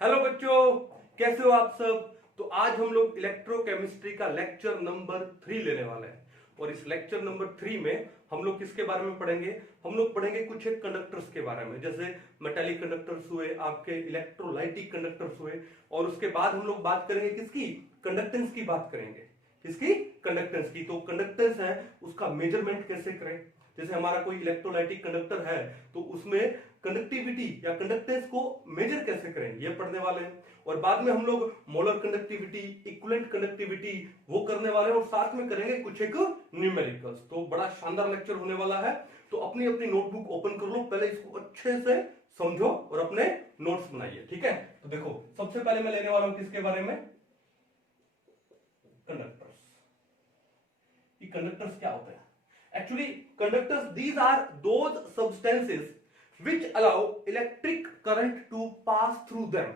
Hello बच्चों, कैसे हो आप सब। तो आज हम लोग इलेक्ट्रोकेमिस्ट्री का लेक्चर नंबर 3 लेने वाले हैं। और इस लेक्चर नंबर 3 में हम लोग किसके बारे में पढ़ेंगे? हम लोग पढ़ेंगे कुछ एक कंडक्टर्स के बारे में, जैसे मेटालिक कंडक्टर्स हुए, आपके इलेक्ट्रोलाइटिक कंडक्टर्स हुए। और उसके बाद हम लोग बात करेंगे किसकी? कंडक्टेंस की बात करेंगे। किसकी? कंडक्टेंस की। तो कंडक्टेंस है उसका मेजरमेंट कैसे करें। जैसे हमारा कोई इलेक्ट्रोलाइटिक कंडक्टर है तो उसमें कंडक्टिविटी या कंडक्टेंस को मेजर कैसे करें, ये पढ़ने वाले हैं। और बाद में हम लोग मोलर कंडक्टिविटी, इक्विवेलेंट कंडक्टिविटी वो करने वाले हैं, और साथ में करेंगे कुछ एक न्यूमेरिकल्स। तो बड़ा शानदार लेक्चर होने वाला है। तो अपनी अपनी नोटबुक ओपन कर लो, पहले इसको अच्छे से समझो और अपने नोट्स बनाइए, ठीक है। तो देखो, सबसे पहले मैं लेने वाला हूं किसके बारे में? कंडक्टर्स। ये कंडक्टर्स क्या होते हैं? Actually, conductors, these are those substances which allow electric current to pass through them.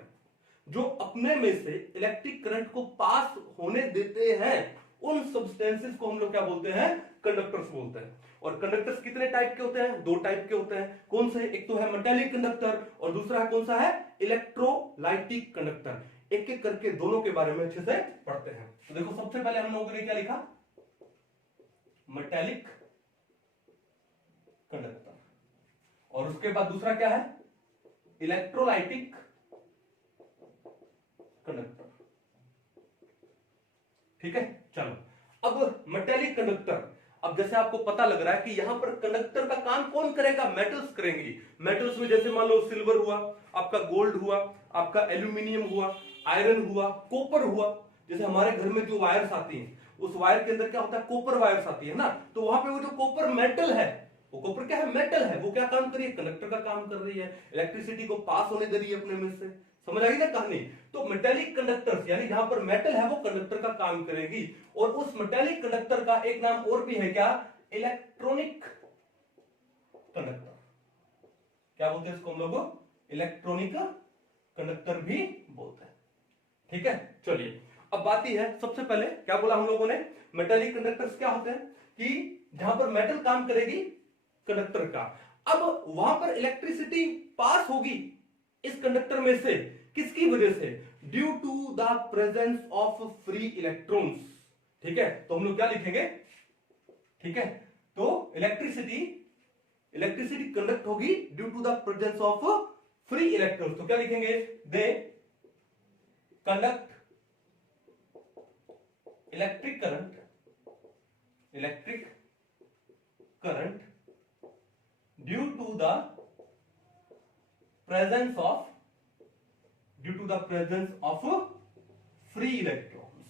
जो अपने में से इलेक्ट्रिक करंट को पास होने देते हैं, उन सब्सटेंसेस को हम लोग क्या बोलते हैं? कंडक्टर्स बोलते हैं। और कंडक्टर्स कितने टाइप के होते हैं? दो टाइप के होते हैं। कौन से? एक तो है मेटालिक कंडक्टर और दूसरा है कौन सा है? Electrolytic conductor. एक एक करके दोनों के बारे में अच्छे से पढ़ते हैं। तो देखो, सबसे पहले हम लोगों ने क्या लिखा? Metallic conductor. और उसके बाद दूसरा क्या है? Electrolytic conductor. ठीक है, चलो अब मेटालिक कंडक्टर। अब जैसे आपको पता लग रहा है कि यहां पर कंडक्टर का काम कौन करेगा? मेटल्स करेंगी। मेटल्स में जैसे मान लो सिल्वर हुआ, आपका गोल्ड हुआ, आपका एल्यूमिनियम हुआ, आयरन हुआ, कॉपर हुआ। जैसे हमारे घर में जो वायर्स आती हैं, उस वायर के अंदर क्या होता है? कॉपर वायर्स आती है ना। तो वहां पे वो जो कॉपर मेटल है, वो कॉपर क्या है? मेटल है। वो क्या काम कर रही है? कंडक्टर का काम कर रही है, इलेक्ट्रिसिटी को पास होने दे रही है अपने में से। समझ आई ना कहानी? तो मेटेलिक कंडक्टर्स यानी जहां पर मेटल है वो कंडक्टर का काम करेगी। और उस मेटेलिक कंडक्टर का एक नाम और भी है, क्या? Electronic conductor. क्या बोलते हैं इसको हम लोग? इलेक्ट्रॉनिक कंडक्टर भी बोलते हैं। ठीक है, चलिए अब बात ही है। सबसे पहले क्या बोला हम लोगों ने? मेटेलिक कंडक्टर्स क्या होते हैं कि जहां पर मेटल काम करेगी कंडक्टर का। अब वहां पर इलेक्ट्रिसिटी पास होगी इस कंडक्टर में से, किसकी वजह से? Due to the presence of free electrons. ठीक है, तो हम लोग क्या लिखेंगे? ठीक है, तो इलेक्ट्रिसिटी कंडक्ट होगी due to the presence of free electrons. तो क्या लिखेंगे? They conduct electric current due to the presence of free electrons,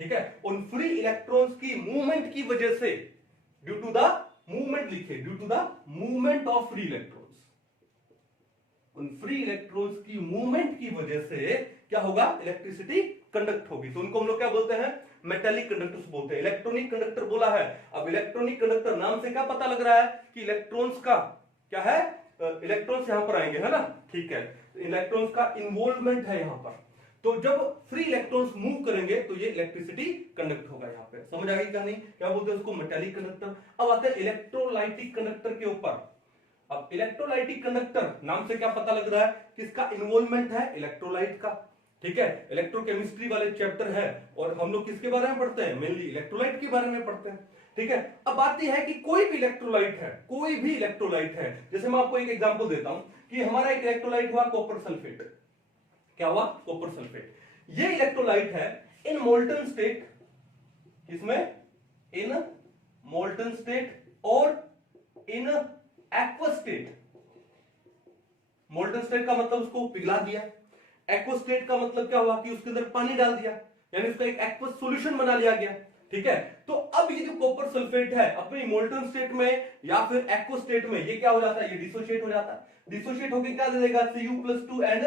ठीक है। उन फ्री इलेक्ट्रॉन्स की मूवमेंट की वजह से, ड्यू टू द मूवमेंट लिखे, due to the movement of free electrons, उन फ्री इलेक्ट्रॉन्स की मूवमेंट की वजह से क्या होगा? इलेक्ट्रिसिटी कंडक्ट होगी। तो उनको हम लोग क्या बोलते हैं? मेटालिक कंडक्टर्स बोलते हैं। इलेक्ट्रॉनिक कंडक्टर बोला है। अब इलेक्ट्रॉनिक कंडक्टर नाम से क्या पता लग रहा है कि इलेक्ट्रॉन्स का क्या है? इलेक्ट्रॉन्स यहां पर आएंगे, है ना। ठीक है, इलेक्ट्रॉन्स का इन्वॉल्वमेंट है यहां पर। तो जब फ्री इलेक्ट्रॉन्स मूव करेंगे तो ये इलेक्ट्रिसिटी कंडक्ट होगा। यहां पे समझ आ गई कहानी? क्या बोलते हैं उसको? Metallic conductor. अब आते हैं इलेक्ट्रोलाइटिक कंडक्टर के ऊपर। अब इलेक्ट्रोलाइटिक कंडक्टर नाम से क्या पता लग रहा है? किसका इन्वॉल्वमेंट है? इलेक्ट्रोलाइट का। ठीक है, इलेक्ट्रोकेमिस्ट्री वाले चैप्टर है और हम लोग किसके बारे में पढ़ते हैं? मेनली इलेक्ट्रोलाइट के बारे में पढ़ते हैं। ठीक है, अब बात यह है कि कोई भी इलेक्ट्रोलाइट है, कोई भी इलेक्ट्रोलाइट है। जैसे मैं आपको एक एग्जांपल देता हूं कि हमारा एक इलेक्ट्रोलाइट हुआ कॉपर सल्फेट। क्या हुआ? Copper sulphate. ये इलेक्ट्रोलाइट है इन मोल्टन स्टेट। किसमें? इन मोल्टन स्टेट और in aqueous state. Molten state का मतलब उसको पिघला दिया। एक्वस स्टेट का मतलब क्या हुआ कि उसके अंदर पानी डाल दिया, यानी उसका एक एक्वस सॉल्यूशन बना लिया गया। ठीक है, तो अब ये जो कॉपर सल्फेट है अपने मोल्टन स्टेट में या फिर एक्वस स्टेट में ये क्या हो जाता है? ये डिसोशिएट हो जाता है। डिसोशिएट होकर क्या दे देगा? Cu+2 and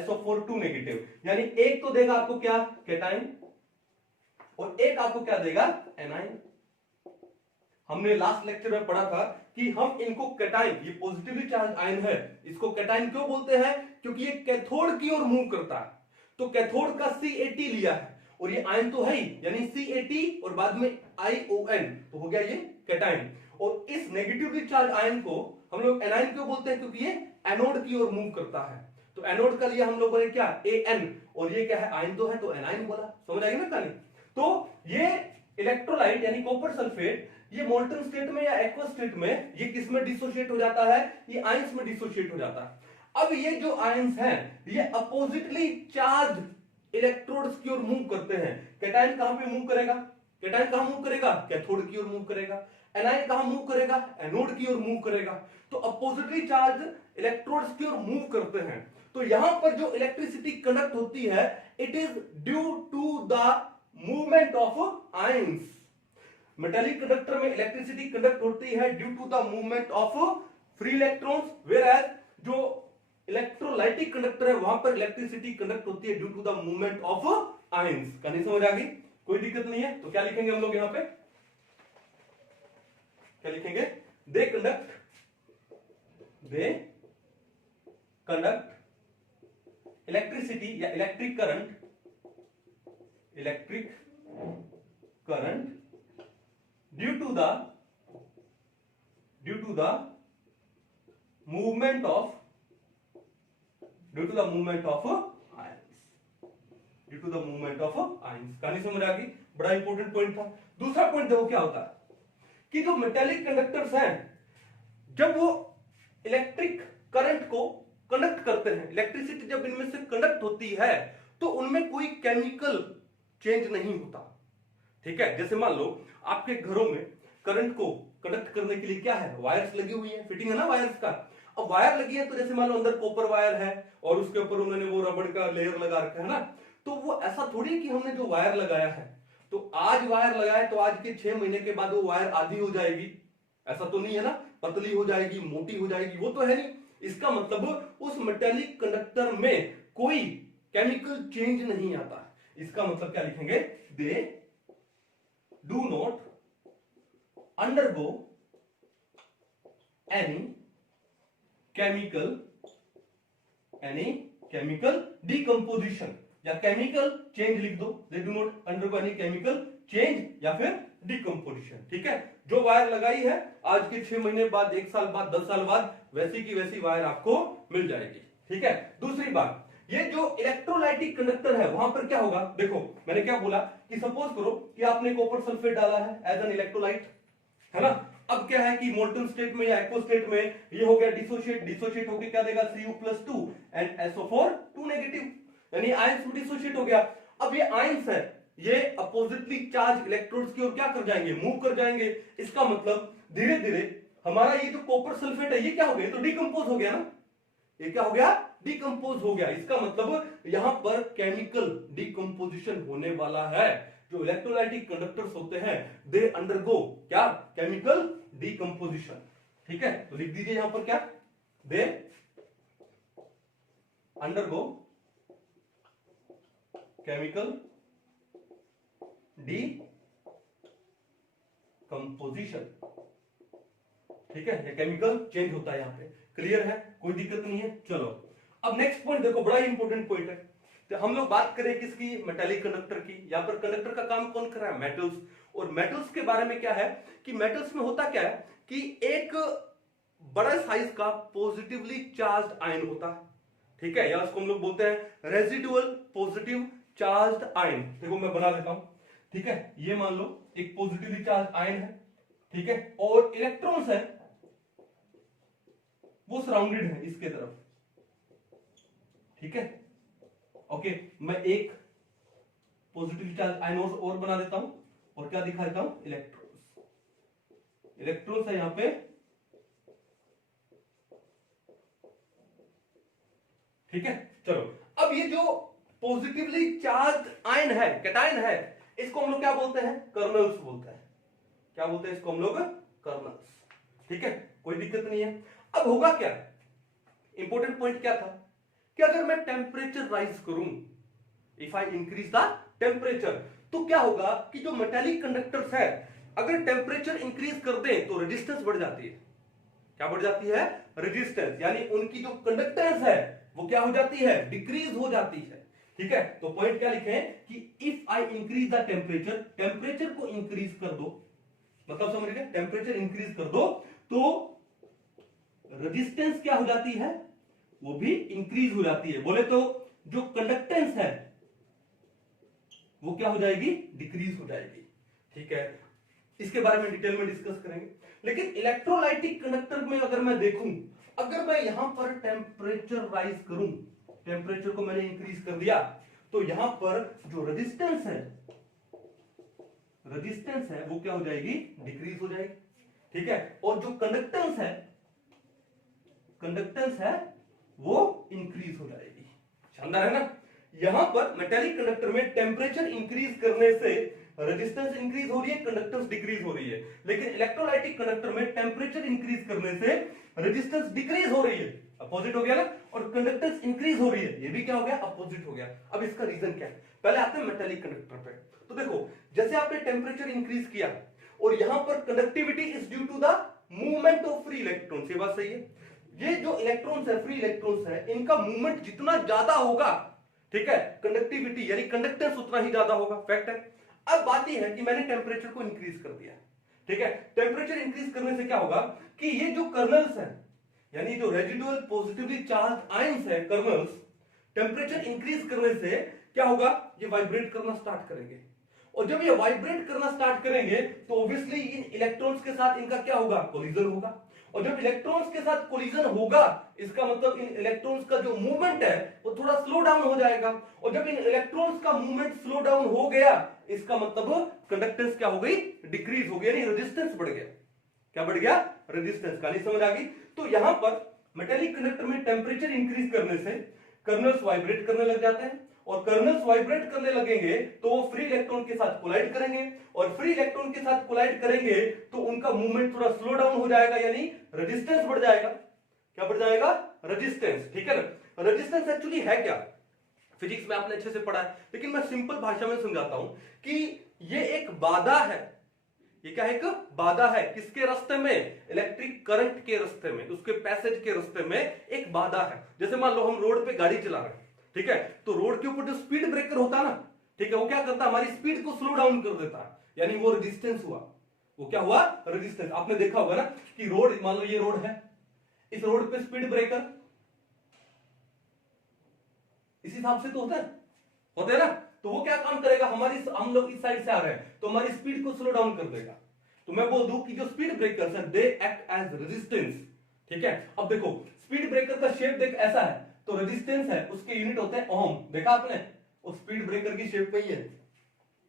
SO4 2 negative. यानी एक तो देगा आपको क्या? कैटाइन, और एक आपको क्या देगा? एनाइन। हमने लास्ट लेक्चर में पढ़ा था कि हम इनको कैटाइन, ये पॉजिटिवली चार्ज आयन है, इसको कैटाइन क्यों बोलते हैं? क्योंकि ये कैथोड की ओर मूव करता है। तो कैथोड का CAT लिया है और ये आयन तो है ही, यानी CAT और बाद में ION, तो हो गया ये कैटाइन। और इस नेगेटिवली चार्ज आयन को हम लोग एनायन क्यों बोलते हैं, क्योंकि ये एनोड की ओर मूव करता है। तो एनोड का लिया हम लोगों ने क्या, एन, और ये क्या है, आयन तो है, तो एनायन बोला। समझ आएगी ना कहानी। तो ये इलेक्ट्रोलाइट यानी कॉपर सल्फेट, ये मोल्टन स्टेट में या एक्वस स्टेट में ये किस में डिसोशिएट हो जाता है, ये आयंस में डिसोशिएट हो जाता है। अब ये जो आयंस हैं ये अपोजिटली चार्ज इलेक्ट्रोड्स की ओर मूव करते हैं। कैटायन कहां पे मूव करेगा, कैटायन कहां मूव करेगा, कैथोड की ओर मूव करेगा। एनायन कहां मूव करेगा, एनोड की ओर मूव करेगा। तो अपोजिटली चार्ज इलेक्ट्रोड्स की ओर मूव करते हैं। तो यहां पर जो इलेक्ट्रिसिटी कंडक्ट होती है it is due to the movement of ions. Metallic conductor में इलेक्ट्रिसिटी कंडक्ट होती है due to the movement of free electrons, whereas जो इलेक्ट्रोलाइटिक कंडक्टर है वहां पर इलेक्ट्रिसिटी कंडक्ट होती है due to the movement of ions. कहानी समझ आ गई, कोई दिक्कत नहीं है। तो क्या लिखेंगे हम लोग यहां पे, क्या लिखेंगे, दे कंडक्ट इलेक्ट्रिसिटी या electric current due to the movement of ions. कहानी समझ आ गई, बड़ा इंपॉर्टेंट पॉइंट था। दूसरा पॉइंट देखो क्या होता है कि जो मेटेलिक कंडक्टर्स हैं जब वो इलेक्ट्रिक करंट को कंडक्ट करते हैं, इलेक्ट्रिसिटी जब इनमें से कंडक्ट होती है तो उनमें कोई केमिकल चेंज नहीं होता। ठीक है, जैसे मान लो आपके घरों में करंट को कंडक्ट करने के लिए क्या है, वायर्स लगी हुई है, फिटिंग है ना वायर्स का। अब वायर लगी है तो जैसे मान लो अंदर कॉपर वायर है और उसके ऊपर उन्होंने वो रबड़ का लेयर लगा रखा है ना, तो वो ऐसा थोड़ी है कि हमने जो वायर लगाया है तो आज वायर लगाए तो आज के 6 महीने के बाद वो वायर आधी हो जाएगी, ऐसा तो नहीं है ना, पतली हो जाएगी, मोटी हो जाएगी, वो तो है नहीं। इसका मतलब उस मेटेलिक कंडक्टर में कोई केमिकल चेंज नहीं आता। इसका मतलब क्या लिखेंगे, they do not undergo any chemical decomposition या केमिकल चेंज लिख दो, they do not undergo any chemical change या फिर डिकम्पोजिशन। ठीक है, जो वायर लगाई है आज के 6 महीने बाद, 1 साल बाद, 10 साल बाद वैसी की वैसी वायर आपको मिल जाएगी। ठीक है, दूसरी बात, ये जो इलेक्ट्रोलाइटिक कंडक्टर है वहां पर क्या होगा, देखो मैंने क्या बोला कि सपोज करो कि आपने कॉपर सल्फेट डाला है एज एन इलेक्ट्रोलाइट, है ना। अब क्या है कि मोल्टन स्टेट में या एक्वस स्टेट में ये हो गया डिसोशिएट होके क्या देगा, Cu+2 एंड SO4 2 नेगेटिव, यानी आयंस में डिसोशिएट हो गया। अब ये आयंस है, ये अपोजिटली चार्ज इलेक्ट्रोड्स की ओर क्या कर जाएंगे, मूव कर जाएंगे। इसका मतलब धीरे धीरे हमारा ये जो कॉपर सल्फेट है ये क्या हो गया, तो डिकम्पोज हो गया ना, ये क्या हो गया, डिकम्पोज हो गया। इसका मतलब यहां पर केमिकल डिकम्पोजिशन होने वाला है। जो इलेक्ट्रोलाइटिक कंडक्टर्स होते हैं दे अंडरगो क्या, केमिकल डिकम्पोजिशन। ठीक है, तो लिख दीजिए यहां पर क्या, दे अंडरगो केमिकल डिकम्पोजिशन। ठीक है, ये केमिकल चेंज होता है यहां पे, क्लियर है, कोई दिक्कत नहीं है। चलो अब नेक्स्ट पॉइंट देखो, बड़ा ही इंपॉर्टेंट पॉइंट है। तो हम लोग बात करें किसकी, मेटेलिक कंडक्टर की। यहां पर कंडक्टर का काम कौन कर रहा है, मेटल्स। और मेटल्स के बारे में क्या है कि मेटल्स में होता क्या है कि एक बड़ा साइज का पॉजिटिवली चार्ज्ड आयन होता है। ठीक है, या उसको हम लोग बोलते हैं रेजिडुअल पॉजिटिव चार्ज्ड आयन। देखो मैं बना देता हूं। ठीक है, ये मान लो एक पॉजिटिवली चार्ज आयन है, ठीक है, और इलेक्ट्रॉन्स है वो सराउंडेड है इसके तरफ। ठीक है, ओके, मैं एक पॉजिटिव चार्ज आयन और बना देता हूं और क्या दिखा देता हूं, इलेक्ट्रॉन्स है यहां पे। ठीक है, चलो अब ये जो पॉजिटिवली चार्ज आयन है, कैटायन है, इसको हम लोग क्या बोलते हैं, कर्नल्स बोलते हैं। क्या बोलते हैं इसको हम लोग, कर्नल्स। ठीक है, कोई दिक्कत नहीं है। अब होगा क्या, इंपॉर्टेंट पॉइंट क्या था कि अगर मैं टेम्परेचर राइज करूं, if I increase the temperature, तो क्या होगा कि जो मेटेलिक कंडक्टर्स है अगर टेम्परेचर इंक्रीज कर दें तो रेजिस्टेंस बढ़ जाती है। क्या बढ़ जाती है, रेजिस्टेंस, यानी उनकी जो कंडक्टेंस है वो क्या हो जाती है, डिक्रीज हो जाती है। ठीक है, तो पॉइंट क्या लिखे कि if I increase the temperature, temperature को इंक्रीज कर दो, मतलब समझ गए, टेम्परेचर इंक्रीज कर दो तो रेजिस्टेंस क्या हो जाती है, वो भी इंक्रीज हो जाती है। बोले तो जो कंडक्टेंस है वो क्या हो जाएगी, डिक्रीज हो जाएगी। ठीक है, इसके बारे में डिटेल में डिस्कस करेंगे। लेकिन इलेक्ट्रोलाइटिक कंडक्टर में अगर मैं देखूं, अगर मैं यहां पर टेम्परेचर राइज करूं, टेम्परेचर को मैंने इंक्रीज कर दिया, तो यहां पर जो रेजिस्टेंस है वो क्या हो जाएगी, डिक्रीज हो जाएगी। ठीक है, और जो कंडक्टेंस है वो इंक्रीज हो जाएगी। शानदार है ना। यहां पर मेटेलिक कंडक्टर में टेम्परेचर इंक्रीज करने से रेजिस्टेंस इंक्रीज हो रही है, कंडक्टेंस डिक्रीज हो रही है। लेकिन इलेक्ट्रोलाइटिक कंडक्टर में टेम्परेचर इंक्रीज करने से रेजिस्टेंस डिक्रीज हो रही है, अपोजिट हो गया ना, और कंडक्टेंस इंक्रीज हो रही है, ये भी क्या हो गया, अपोजिट हो गया। अब इसका रीजन क्या है, पहले आते हैं मेटेलिक कंडक्टर पे। तो देखो, जैसे आपने टेम्परेचर इंक्रीज किया और यहां पर conductivity is due to the movement of free electrons, ये बात सही है। ये जो इलेक्ट्रॉन्स है, फ्री इलेक्ट्रॉन्स है, इनका मूवमेंट जितना ज्यादा होगा, ठीक है, कंडक्टिविटी यानी कंडक्टेंस उतना ही ज्यादा होगा, फैक्ट है। अब बात यह है कि मैंने टेम्परेचर को इंक्रीज कर दिया। ठीक है, टेम्परेचर इंक्रीज करने से क्या होगा कि ये जो कर्नल्स हैं, यानी जो रेजिडुअल पॉजिटिवली चार्ज आयंस है कर्नल्स, टेम्परेचर इंक्रीज करने से क्या होगा, ये वाइब्रेट करना स्टार्ट करेंगे। और जब ये वाइब्रेट करना स्टार्ट करेंगे तो ऑब्वियसली इन इलेक्ट्रॉन्स के साथ इनका क्या होगा, कोलिजन होगा। और जब इलेक्ट्रॉन्स के साथ कोलिजन होगा, इसका मतलब इन इलेक्ट्रॉन्स का जो मूवमेंट है वो थोड़ा स्लो डाउन हो जाएगा। और जब इन इलेक्ट्रॉन्स का मूवमेंट स्लो डाउन हो गया, इसका मतलब कंडक्टेंस क्या हो गई, डिक्रीज हो गई, यानी रेजिस्टेंस बढ़ गया। क्या बढ़ गया, रेजिस्टेंस। कहानी समझ आ गई। तो यहां पर मेटेलिक कंडक्टर में टेम्परेचर इंक्रीज करने से कर्नल्स वाइब्रेट करने लग जाते हैं, और कर्नल्स वाइब्रेट करने लगेंगे तो वो फ्री इलेक्ट्रॉन के साथ कोलाइड करेंगे, और फ्री इलेक्ट्रॉन के साथ कोलाइड करेंगे तो उनका मूवमेंट थोड़ा स्लो डाउन हो जाएगा, यानी रेजिस्टेंस बढ़ जाएगा। क्या बढ़ जाएगा, रेजिस्टेंस। ठीक है ना। रेजिस्टेंस एक्चुअली है क्या, फिजिक्स में आपने अच्छे से पढ़ा है, लेकिन मैं सिंपल भाषा में समझाता हूं कि ये एक बाधा है। ये क्या है, एक बाधा है, किसके रास्ते में, इलेक्ट्रिक करंट के रास्ते में, उसके पैसेज के रास्ते में एक बाधा है। जैसे मान लो हम रोड पे गाड़ी चला रहे हैं, ठीक है, तो रोड के ऊपर जो स्पीड ब्रेकर होता है ना, ठीक है, वो क्या करता है, हमारी स्पीड को स्लो डाउन कर देता है, यानी वो रेजिस्टेंस हुआ। वो क्या हुआ, रेजिस्टेंस। आपने देखा होगा ना कि रोड, मान लो ये रोड है, इस रोड पे स्पीड ब्रेकर इस हिसाब से तो होता है ना। तो वो क्या काम करेगा, हम लोग इस साइड से आ रहे हैं तो हमारी स्पीड को स्लो डाउन कर देगा। तो मैं बोल दूं कि जो स्पीड ब्रेकर्स हैं दे एक्ट एज रेजिस्टेंस। ठीक है, अब देखो स्पीड ब्रेकर का शेप देख ऐसा है, तो रेजिस्टेंस है, उसके यूनिट होते हैं ओम। देखा आपने, वो स्पीड ब्रेकर की शेप में ही है।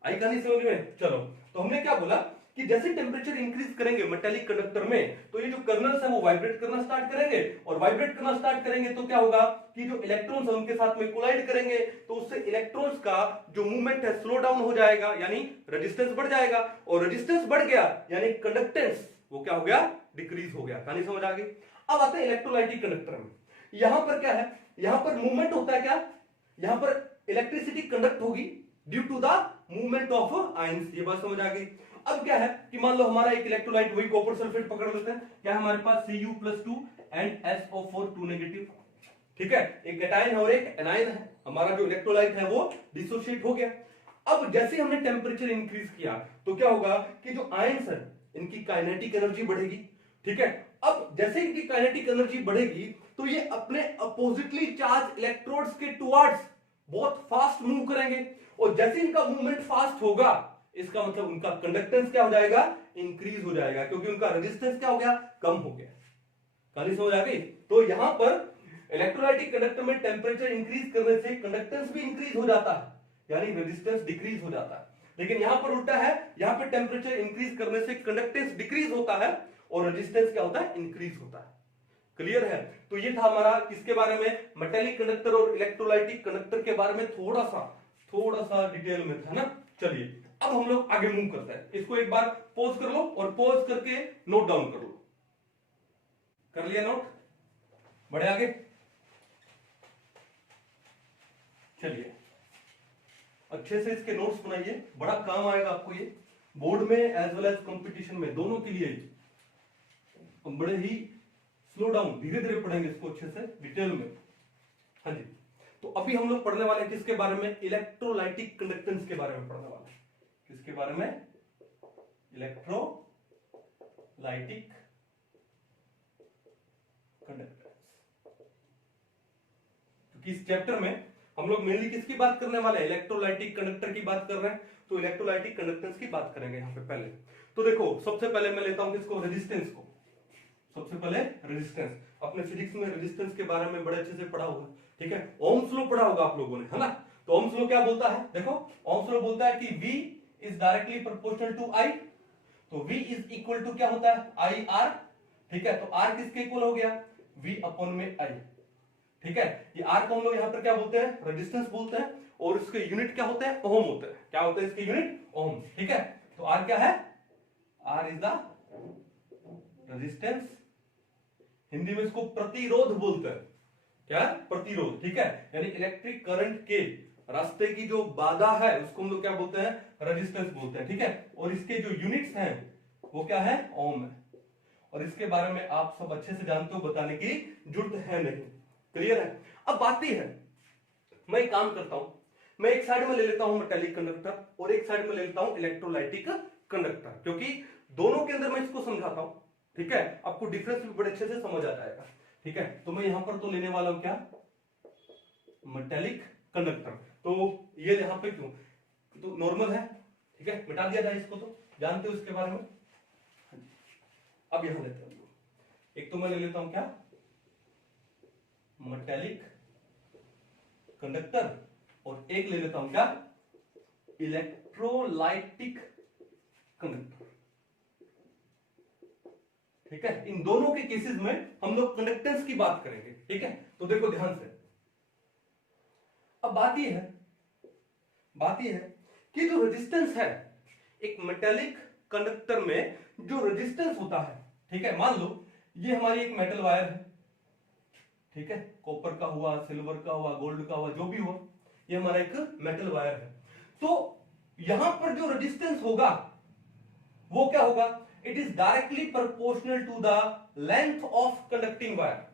आई कहानी समझ में। चलो, तो हमने क्या बोला कि जैसे टेम्परेचर इंक्रीज करेंगे मेटेलिक कंडक्टर में, तो ये जो कर्नल्स है वो वाइब्रेट करना स्टार्ट करेंगे, और वाइब्रेट करना स्टार्ट करेंगे तो क्या होगा कि जो इलेक्ट्रॉन्स है उनके साथ में कोलाइड करेंगे, तो उससे इलेक्ट्रॉन्स का जो मूवमेंट है स्लो डाउन हो जाएगा, यानी रेजिस्टेंस बढ़ जाएगा, और रेजिस्टेंस बढ़ गया यानी कंडक्टेंस वो क्या हो गया, डिक्रीज हो गया। कहानी समझ आ गई। अब आते हैं इलेक्ट्रोलाइटिक कंडक्टर में। यहां पर क्या है, यहां पर मूवमेंट होता है, क्या यहां पर इलेक्ट्रिसिटी कंडक्ट होगी due to the movement of ions. ये बात समझ आ गई। अब क्या है कि मान लो हमारा एक इलेक्ट्रोलाइट, वही कॉपर सल्फेट पकड़ लेते हैं, क्या है हमारे पास Cu+2 एंड SO4 2 नेगेटिव। ठीक है, एक कैटायन है और एक एनायन है। हमारा जो इलेक्ट्रोलाइट है वो डिसोसिएट हो गया। अब जैसे हमने टेम्परेचर इंक्रीज किया तो क्या होगा कि जो आयंस है इनकी काइनेटिक एनर्जी बढ़ेगी। ठीक है, अब जैसे इनकी काइनेटिक एनर्जी बढ़ेगी तो ये अपने अपोजिटली चार्ज इलेक्ट्रोड्स के टुवर्ड्स बहुत फास्ट मूव करेंगे, और जैसे इनका मूवमेंट फास्ट होगा इसका मतलब उनका कंडक्टेंस क्या हो जाएगा, इंक्रीज हो जाएगा, क्योंकि उनका रेजिस्टेंस क्या हो गया, कम हो गया। कहानी समझ आ गई। तो यहां पर इलेक्ट्रोलाइटिक कंडक्टर में टेम्परेचर इंक्रीज करने से कंडक्टेंस भी इंक्रीज हो जाता है, यानी रेजिस्टेंस डिक्रीज हो जाता है। लेकिन यहां पर उल्टा है, यहां पर टेम्परेचर इंक्रीज करने से कंडक्टेंस डिक्रीज होता है और रेजिस्टेंस क्या होता है, इंक्रीज होता है। क्लियर है। तो ये था हमारा किसके बारे में, मेटेलिक कंडक्टर और इलेक्ट्रोलाइटिक कंडक्टर के बारे में थोड़ा सा डिटेल में था ना। चलिए अब हम लोग आगे मूव करते हैं। इसको एक बार पॉज कर लो और पॉज करके नोट डाउन कर लो। कर लिया नोट, बढ़े आगे। चलिए अच्छे से इसके नोट्स बनाइए, बड़ा काम आएगा आपको ये बोर्ड में एज वेल एज कंपटीशन में, दोनों के लिए। हम बड़े ही स्लो डाउन, धीरे धीरे पढ़ेंगे इसको अच्छे से डिटेल में। हाँ जी, तो अभी हम लोग पढ़ने वाले हैं किसके बारे में, इलेक्ट्रोलाइटिक कंडक्टेंस के बारे में पढ़ने वाले हैं। किसके बारे में, इलेक्ट्रोलाइटिक इलेक्ट्रोलाइटिक कंडक्टेंस। क्योंकि इस चैप्टर में हम लोग मेनली किसकी बात करने वाले हैं, इलेक्ट्रोलाइटिक कंडक्टर की बात कर रहे हैं, तो इलेक्ट्रोलाइटिक कंडक्टेंस की बात करेंगे यहां पे पहले। तो देखो सबसे पहले मैं लेता हूं किसको, रेजिस्टेंस को। सबसे पहले रेजिस्टेंस, अपने फिजिक्स में रेजिस्टेंस के बारे में बड़े अच्छे से पढ़ा होगा, ठीक है, ओम्स लॉ पढ़ा होगा आप लोगों ने, है ना। तो ओम्स लॉ क्या बोलता है, देखो ओम्स लॉ बोलता है कि V is directly proportional to I, तो V इज इक्वल टू क्या होता है, IR, ठीक है। तो R किसके इक्वल हो गया, V अपॉन में I, ठीक है। ये R को हम लोग यहाँ पर क्या बोलते हैं, रेजिस्टेंस बोलते हैं, और इसके यूनिट क्या होते हैं, ओम होते हैं। क्या होते हैं इसके यूनिट, ओम, ठीक है। तो R क्या है, R is the resistance, Hindi में इसको प्रतिरोध बोलते हैं, क्या, प्रतिरोध, ठीक है। यानी इलेक्ट्रिक करंट के रास्ते की जो बाधा है उसको हम लोग क्या बोलते हैं, रेजिस्टेंस बोलते हैं, ठीक है। और इसके जो यूनिट्स हैं वो क्या है, ओम है, और इसके बारे में आप सब अच्छे से जानते हो, बताने की जरूरत है नहीं, क्लियर है। अब बात यह है, मैं एक काम करता हूं, मैं एक साइड में ले लेता हूं मेटेलिक कंडक्टर और एक साइड में ले लेता हूं इलेक्ट्रोलाइटिक कंडक्टर, क्योंकि दोनों के अंदर मैं इसको समझाता हूं, ठीक है। आपको डिफरेंस भी बड़े अच्छे से समझ आ जाएगा, ठीक है। तो मैं यहां पर तो लेने वाला हूं क्या, मेटेलिक कंडक्टर। तो ये यहां पे क्यों, तो नॉर्मल है, ठीक है, मिटा दिया जाए इसको, तो जानते हो इसके बारे में। अब यहां लेते हैं, एक तो मैं ले लेता हूं क्या, मेटेलिक कंडक्टर, और एक ले लेता हूं क्या, इलेक्ट्रोलाइटिक कंडक्टर, ठीक है। इन दोनों के केसेस में हम लोग कंडक्टेंस की बात करेंगे, ठीक है। तो देखो ध्यान से, अब बात यह है कि जो रेजिस्टेंस है एक मेटेलिक कंडक्टर में, जो रेजिस्टेंस होता है, ठीक है, मान लो ये हमारी एक मेटल वायर है, ठीक है, कॉपर का हुआ, सिल्वर का हुआ, गोल्ड का हुआ, जो भी हुआ, ये हमारा एक मेटल वायर है। तो यहां पर जो रेजिस्टेंस होगा वो क्या होगा, it is directly proportional to the length of conducting wire,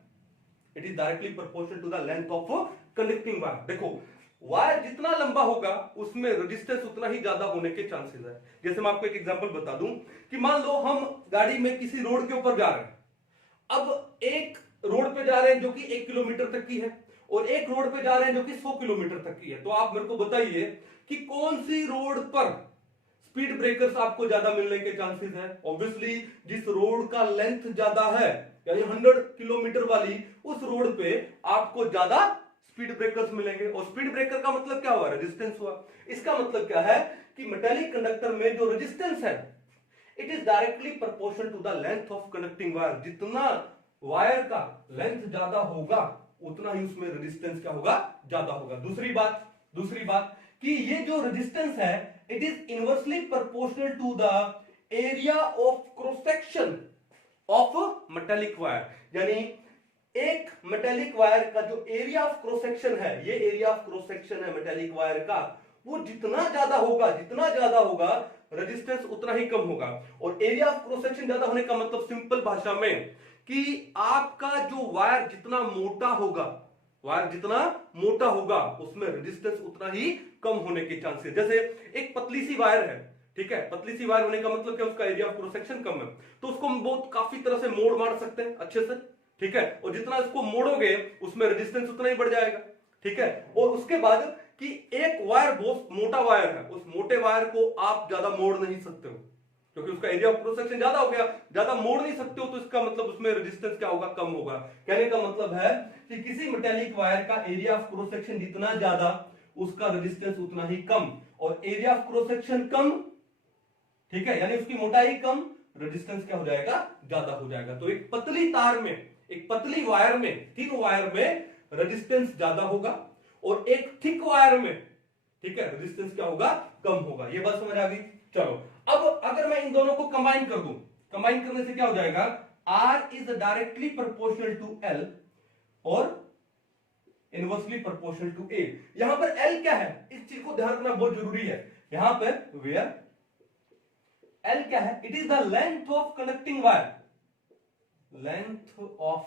it is directly proportional to the length of conducting wire. देखो वायर जितना लंबा होगा उसमें रेजिस्टेंस उतना ही ज्यादा होने के चांसेस है। जैसे मैं आपको एक एग्जांपल बता दूं कि मान लो हम गाड़ी में किसी रोड के ऊपर जा रहे हैं, अब एक रोड पे जा रहे हैं जो कि 1 किलोमीटर तक की है, और एक रोड पे जा रहे हैं जो कि 100 किलोमीटर तक की है। तो आप मेरे को बताइए कि कौन सी रोड पर स्पीड ब्रेकर्स आपको ज्यादा मिलने के चांसेस है। ऑब्वियसली जिस रोड का लेंथ ज्यादा है, यानी 100 किलोमीटर वाली, उस रोड पे आपको ज्यादा स्पीड ब्रेकर्स मिलेंगे। और स्पीड ब्रेकर का मतलब क्या हुआ, रेजिस्टेंस हुआ। इसका मतलब क्या है कि मेटेलिक कंडक्टर में जो रेजिस्टेंस है it is directly proportional to the length of conducting wire. जितना वायर का लेंथ ज्यादा होगा उतना ही उसमें रेजिस्टेंस क्या होगा, ज्यादा होगा। दूसरी बात कि ये जो रेजिस्टेंस है it is inversely proportional to the area of cross section of metallic wire. यानी एक मेटेलिक वायर का जो एरिया ऑफ क्रॉस सेक्शन है, ये एरिया ऑफ क्रॉस सेक्शन है मेटेलिक वायर का, वो जितना ज्यादा होगा रेजिस्टेंस उतना ही कम होगा। और एरिया ऑफ क्रॉस सेक्शन ज्यादा होने का मतलब सिंपल भाषा में कि आपका जो वायर जितना मोटा होगा उसमें रेजिस्टेंस उतना ही कम होने के चांसेस। जैसे एक पतली सी वायर है, ठीक है, पतली सी वायर होने का मतलब क्या, उसका एरिया ऑफ क्रॉस सेक्शन कम है, तो उसको हम बहुत काफी तरह से मोड़ मार सकते हैं अच्छे से, ठीक है। और जितना इसको मोड़ोगे उसमें रेजिस्टेंस उतना ही बढ़ जाएगा, ठीक है। और उसके बाद कि एक वायर बहुत मोटा वायर है, उस मोटे वायर को आप ज्यादा मोड़ नहीं सकते हो क्योंकि उसका एरिया ऑफ क्रॉस सेक्शन ज्यादा हो गया, ज्यादा मोड़ नहीं सकते हो, तो इसका मतलब उसमें रेजिस्टेंस क्या होगा, कम होगा। कहने का मतलब है कि किसी मेटेलिक वायर का एरिया ऑफ क्रॉस सेक्शन जितना ज्यादा उसका रेजिस्टेंस उतना ही कम, और एरिया ऑफ क्रॉस सेक्शन कम, ठीक है, यानी उसकी मोटाई कम, रेजिस्टेंस क्या हो जाएगा, ज्यादा हो जाएगा। तो एक पतली तार में, एक पतली वायर में, थिन वायर में रेजिस्टेंस ज्यादा होगा, और एक थिक वायर में, ठीक है, रेजिस्टेंस क्या होगा, कम होगा। ये बात समझ आ गई। चलो अब अगर मैं इन दोनों को कंबाइन कर दूं, कंबाइन करने से क्या हो जाएगा, R is directly proportional to L और इनवर्सली प्रोपोर्शनल टू A। यहां पर L क्या है, इस चीज को ध्यान रखना बहुत जरूरी है। यहां पर वेयर L क्या है, it is the length of conducting wire, length of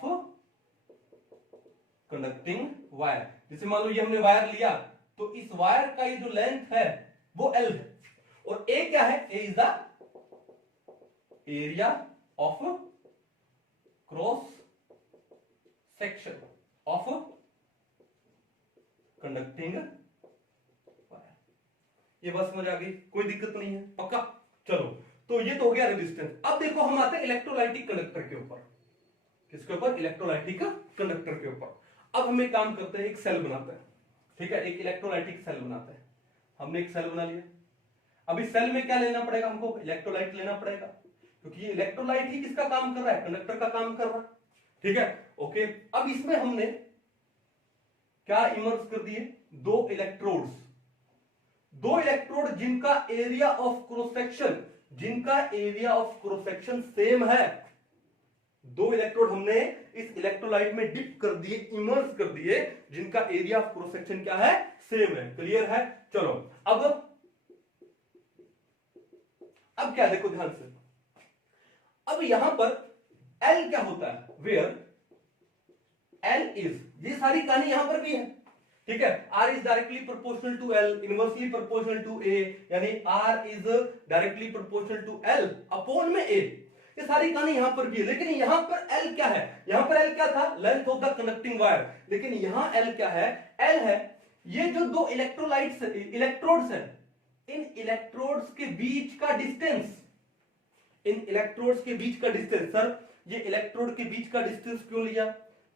conducting wire. जैसे मान लो ये हमने वायर लिया, तो इस वायर का ये जो लेंथ है वो L है, और A क्या है, A is the area of cross section of conducting wire. ये बात समझ आ गई, कोई दिक्कत नहीं है, पक्का। चलो, तो ये तो हो गया रेजिस्टेंस। अब देखो हम आते हैं इलेक्ट्रोलाइटिक कंडक्टर के ऊपर। किसके ऊपर? इलेक्ट्रोलाइटिक कंडक्टर के ऊपर। अब हम एक काम करते हैं, एक सेल बनाते हैं, ठीक है, एक इलेक्ट्रोलाइटिक सेल बनाते हैं। हमने एक सेल बना लिया। अब इस सेल में क्या लेना पड़ेगा हमको? इलेक्ट्रोलाइट लेना पड़ेगा, क्योंकि ये इलेक्ट्रोलाइट ही किसका काम कर रहा है? कंडक्टर का काम कर रहा है, ठीक है, ओके। अब इसमें हमने क्या इमर्स कर दिए? दो इलेक्ट्रोड्स, दो इलेक्ट्रोड जिनका एरिया ऑफ क्रॉस सेक्शन, जिनका area of cross section same है। दो इलेक्ट्रोड हमने इस इलेक्ट्रोलाइट में डिप कर दिए, इमर्स कर दिए, जिनका एरिया ऑफ क्रॉस सेक्शन क्या है? सेम है। क्लियर है? चलो, अब क्या देखो ध्यान से। अब यहां पर L क्या होता है? वेयर L इज, ये सारी कहानी यहां पर भी है, ठीक है। R is directly proportional to L, inversely proportional to A, यानी R is directly proportional to L upon में A। ये सारी कहानी यहां पर भी है, लेकिन यहां पर L क्या है? यहां पर L क्या था? Length of the conducting wire. लेकिन यहां L क्या है? L है ये जो दो इलेक्ट्रोलाइट्स इलेक्ट्रोड्स हैं, इन इलेक्ट्रोड्स के बीच का डिस्टेंस, इन इलेक्ट्रोड्स के बीच का डिस्टेंस। सर ये इलेक्ट्रोड के बीच का डिस्टेंस क्यों लिया?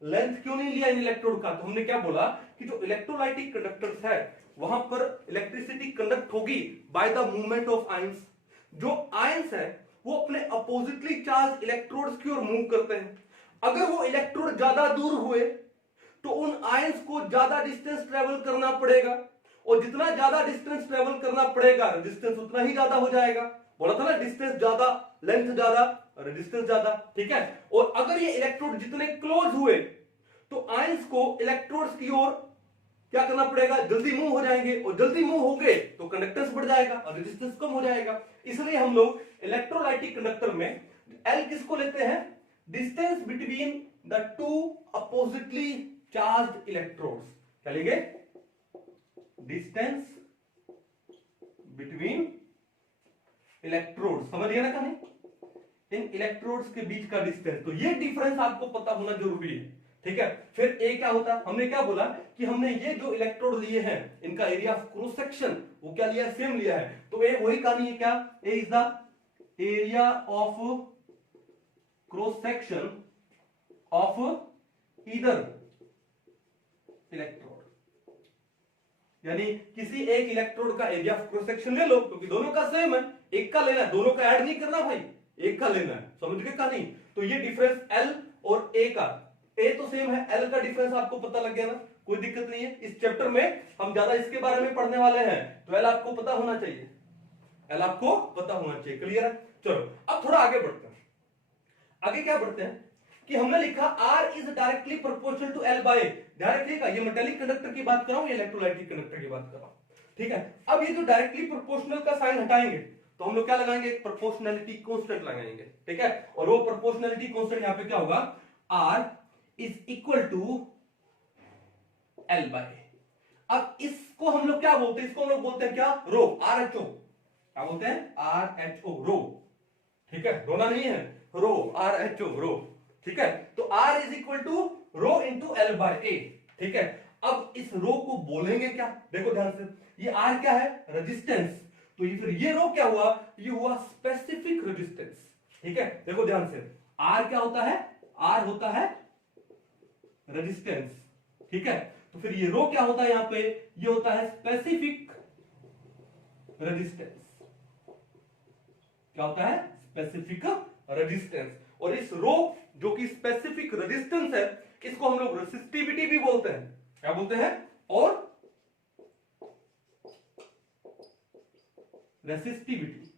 लेंथ क्यों नहीं लिया इन इलेक्ट्रोड का? तो हमने क्या बोला कि जो इलेक्ट्रोलाइटिक कंडक्टर्स है वहां पर इलेक्ट्रिसिटी कंडक्ट होगी by the movement of ions. जो आयंस है वो अपने अपोजिटली चार्ज इलेक्ट्रोड्स की ओर मूव करते हैं। अगर वो इलेक्ट्रोड ज्यादा दूर हुए तो उन आयंस को ज्यादा डिस्टेंस ट्रेवल करना पड़ेगा, और जितना ज्यादा डिस्टेंस ट्रेवल करना पड़ेगा रेजिस्टेंस उतना ही ज्यादा हो जाएगा। बोला था ना, डिस्टेंस ज्यादा लेंथ ज्यादा रेजिस्टेंस ज्यादा, ठीक है। और अगर ये इलेक्ट्रोड जितने क्लोज हुए तो आयंस को इलेक्ट्रोड्स की ओर क्या करना पड़ेगा? जल्दी मूव हो जाएंगे, और जल्दी मूव हो गए तो कंडक्टेंस बढ़ जाएगा और रेजिस्टेंस कम हो जाएगा। इसलिए हम लोग इलेक्ट्रोलाइटिक कंडक्टर में L किसको लेते हैं? Distance between the two oppositely charged electrodes. क्या लेंगे? Distance between electrodes. समझ गया ना कहानी? इन इलेक्ट्रोड्स के बीच का डिस्टेंस। तो ये डिफरेंस आपको पता होना जरूरी है, ठीक है। फिर ए क्या होता है? हमने क्या बोला कि हमने ये जो इलेक्ट्रोड लिए हैं इनका एरिया ऑफ क्रॉस सेक्शन वो क्या लिया? सेम लिया है। तो ए वही कहानी है, क्या? A is the area of cross section of either electrode, यानी किसी एक इलेक्ट्रोड का एरिया ऑफ क्रॉस सेक्शन ले लो, क्योंकि दोनों का सेम है, एक का लेना है, दोनों का ऐड नहीं करना भाई, एक का लेना है। समझ गए कहानी? तो ये डिफरेंस L और A का, A तो सेम है, L का डिफरेंस आपको पता लग गया ना, कोई दिक्कत नहीं है। इस चैप्टर में हम ज्यादा इसके बारे में पढ़ने वाले हैं, तो L आपको पता होना चाहिए, L आपको पता होना चाहिए। क्लियर है? चलो अब थोड़ा आगे बढ़ते हैं। आगे क्या बढ़ते हैं कि हमने लिखा R is directly proportional to L by. ध्यान रखिएगा, ये मेटालिक कंडक्टर की बात कर रहा हूं, ये इलेक्ट्रोलाइटिक कंडक्टर की बात कर रहा हूं, ठीक है। अब ये जो डायरेक्टली प्रोपोर्शनल का साइन हटाएंगे तो हम लोग क्या लगाएंगे? एक प्रोपोर्शनैलिटी कांस्टेंट लगाएंगे, ठीक है। और वो प्रोपोर्शनैलिटी कांस्टेंट यहां पे क्या होगा? R is equal to L by. अब इसको हम लोग क्या बोलते हैं? इसको हम लोग बोलते हैं क्या? रो, RHO। क्या बोलते हैं? RHO, रो, ठीक है, रोना नहीं है, रो, RHO, रो, ठीक है। तो R is equal to rho into L by A, ठीक है। अब इस रो को बोलेंगे क्या? देखो ध्यान से, ये R क्या है? रेजिस्टेंस। तो ये फिर ये रो क्या हुआ? ये हुआ स्पेसिफिक रेजिस्टेंस, ठीक है। देखो ध्यान से, R क्या होता है? R होता है रेजिस्टेंस, ठीक है। तो फिर ये रो क्या होता है यहां पे? ये होता है स्पेसिफिक रेजिस्टेंस। क्या होता है? Specific resistance. और इस रो जो कि स्पेसिफिक रेजिस्टेंस है, इसको हम लोग रेसिस्टिविटी भी बोलते हैं। क्या बोलते हैं? और रेसिस्टिविटी,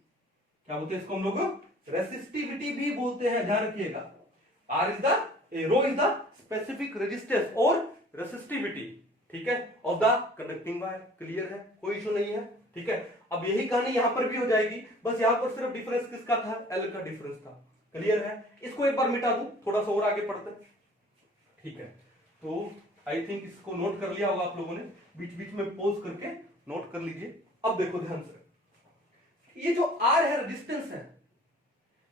क्या बोलते हैं इसको हम लोग? रेसिस्टिविटी भी बोलते हैं, ध्यान रखिएगा। R is the rho is the specific resistance और रेसिस्टिविटी, ठीक है, of the conducting wire. Clear है? कोई इशू नहीं है, ठीक है। अब यही कहानी यहां पर भी हो जाएगी, बस यहां पर सिर्फ डिफरेंस किसका था? L का डिफरेंस था। क्लियर है? इसको एक बार मिटा दूं, थोड़ा सा और आगे पढ़ते हैं, ठीक है। तो आई थिंक इसको नोट कर लिया होगा आप लोगों ने, बीच बीच में पॉज करके नोट कर लीजिए। अब देखो ध्यान से, ये जो R है रेजिस्टेंस है,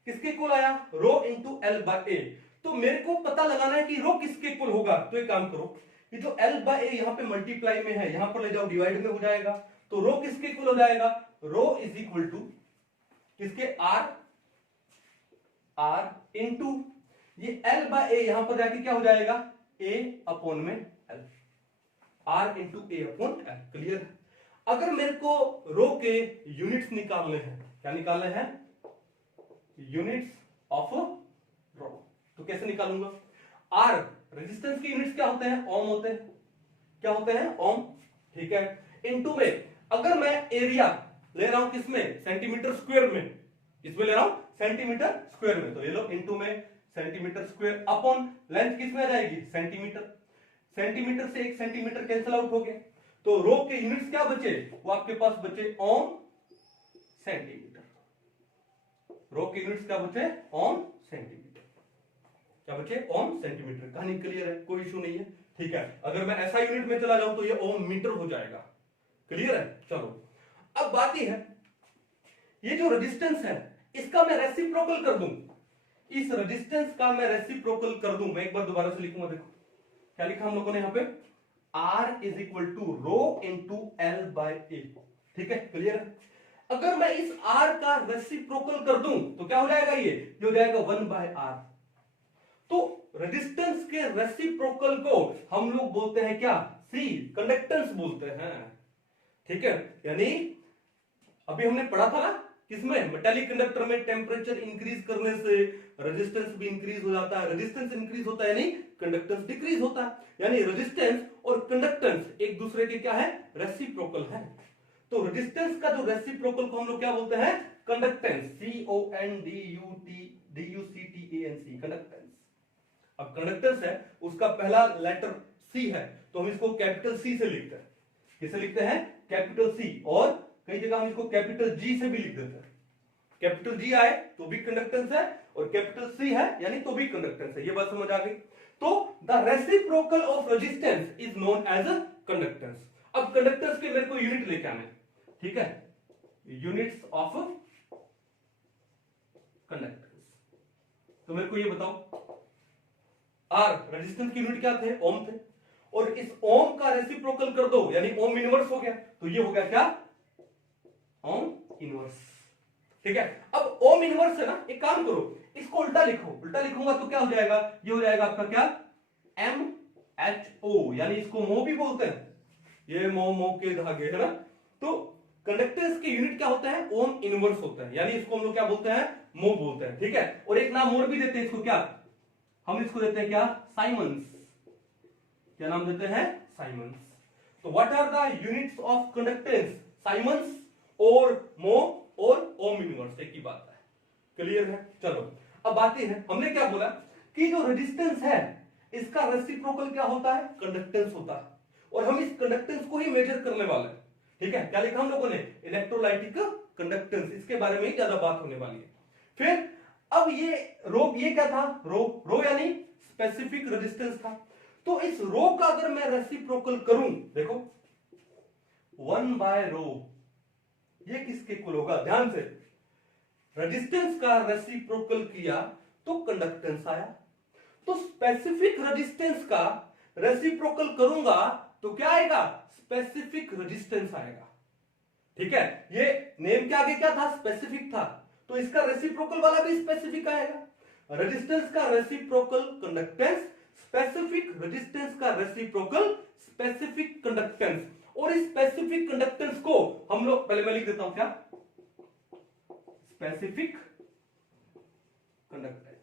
किसके इक्वल आया, रो इंटू एल बाय ए। तो मेरे को पता लगाना है कि रो किसके इक्वल होगा। तो एक काम करो, ये जो एल बाय ए यहाँ पे मल्टीप्लाई में है, यहां पर ले जाओ डिवाइड में हो जाएगा। तो रो किसके इक्वल हो जाएगा, रो इज इक्वल टू किसके, आर इंटू ये एल बाय ए यहां पर जाके क्या हो जाएगा, ए अपॉन में L, R into A upon L. Clear है। अगर मेरे को रो के यूनिट्स निकालने हैं, क्या निकालने हैं, यूनिट्स ऑफ रो, तो कैसे निकालूंगा, आर रेजिस्टेंस के यूनिट्स क्या होते हैं, ओम होते हैं, क्या होते हैं, ओम। ठीक है। इनटू में अगर मैं एरिया ले रहा हूं किसमें, सेंटीमीटर स्क्वायर में, इसमें ले रहा हूं सेंटीमीटर स्क्वायर में, तो ये लो इनटू में सेंटीमीटर स्क्वायर अपॉन लेंथ किसमें आ जाएगी, सेंटीमीटर। सेंटीमीटर से 1 सेंटीमीटर कैंसिल आउट हो गया, तो रो के यूनिट्स क्या बचे, वो आपके पास बचे ओम सेंटीमीटर। रो के यूनिट्स क्या बचे, ओम सेंटीमीटर, क्या बचे, ओम सेंटीमीटर। कहानी क्लियर है, कोई इशू नहीं है। ठीक है। अगर मैं ऐसा यूनिट में चला जाऊं तो ये ओम मीटर हो जाएगा। क्लियर है। चलो अब बात यह है, ये जो रेजिस्टेंस है इसका मैं रेसिप्रोकल कर दूं, इस रेजिस्टेंस का मैं रेसिप्रोकल कर दूं। मैं एक बार दोबारा से लिखूंगा, देखो क्या लिखा हम लोगों ने यहां पे, R is equal to rho into L by A. ठीक है, क्लियर है। अगर मैं इस R का रेसिप्रोकल कर दूं तो क्या हो जाएगा, ये हो जाएगा 1 बाय R। तो रेजिस्टेंस के रेसिप्रोकल को हम लोग बोलते हैं क्या, C, कंडक्टेंस बोलते हैं। ठीक है। यानी अभी हमने पढ़ा था ना किसमें, मेटालिक कंडक्टर में टेम्परेचर इंक्रीज करने से रेजिस्टेंस भी इंक्रीज हो जाता है, रेजिस्टेंस इंक्रीज होता है यानी कंडक्टेंस डिक्रीज होता है, यानी रेजिस्टेंस और कंडक्टेंस एक दूसरे के क्या है, रेसिप्रोकल है। तो रेजिस्टेंस का जो रेसिप्रोकल को हम लोग क्या बोलते हैं, कंडक्टेंस, CONDUCTANC, कंडक्टेंस। अब कंडक्टेंस है, उसका पहला लेटर C है, तो हम इसको कैपिटल C से लिखते हैं। किसे लिखते हैं, कैपिटल C, और कई जगह हम इसको कैपिटल G से भी लिख देते हैं। कैपिटल G आए तो भी कंडक्टेंस है, और कैपिटल C है यानी तो भी कंडक्टेंस है। ये बात समझ आ गई। तो the reciprocal of resistance is known as conductance. अब कंडक्टेंस के मेरे को यूनिट लेके आने, ठीक है, यूनिट्स ऑफ कंडक्टेंस। तो मेरे को ये बताओ, आर रेजिस्टेंस की यूनिट क्या थे, ओम थे, और इस ओम का रेसिप्रोकल कर दो यानी ओम इनवर्स हो गया, तो ये हो गया क्या, ओम इनवर्स। ठीक है। अब ओम इनवर्स है ना, एक काम करो इसको उल्टा लिखो, उल्टा लिखूंगा तो क्या हो जाएगा, ये हो जाएगा आपका क्या, MHO, यानी इसको मो भी बोलते हैं, ये मो के धागे है ना। तो कंडक्टेंस के यूनिट क्या होता है, ओम इनवर्स होता है, यानी इसको हम लोग क्या बोलते हैं, मो बोलते हैं। ठीक है। और एक नाम और भी देते हैं इसको, क्या, हम इसको देते हैं क्या, साइमंस। क्या नाम देते हैं, साइमंस। तो what are the units of conductance, siemens और मो और ओम इनवर्स, एक ही बात है। क्लियर है। चलो अब बात यह है, हमने क्या बोला कि जो रेजिस्टेंस है इसका रेसिप्रोकल क्या होता है, कंडक्टेंस होता है, और हम इस कंडक्टेंस को ही मेजर करने वाले हैं। ठीक है। क्या लिखा हम लोगों ने, इलेक्ट्रोलाइटिक कंडक्टेंस, इसके बारे में ही ज्यादा बात होने वाली है। फिर अब ये क्या था, रो यानी स्पेसिफिक रेजिस्टेंस था। तो इस रो का अगर मैं रेसिप्रोकल करूं, देखो 1 बाय रो, ये किसके इक्वल होगा, ध्यान से, रेजिस्टेंस का रेसिप्रोकल किया तो कंडक्टेंस आया। तो स्पेसिफिक रेजिस्टेंस का रेसिप्रोकल करूंगा तो क्या आएगा, स्पेसिफिक रेजिस्टेंस आएगा। ठीक है। ये नेम के आगे क्या था, स्पेसिफिक था, तो इसका रेसिप्रोकल वाला भी स्पेसिफिक आएगा। रेजिस्टेंस का रेसिप्रोकल कंडक्टेंस, स्पेसिफिक रेजिस्टेंस का रेसिप्रोकल स्पेसिफिक कंडक्टेंस। और इस स्पेसिफिक कंडक्टेंस को हम लोग, पहले मैं लिख देता हूं क्या, स्पेसिफिक कंडक्टेंस,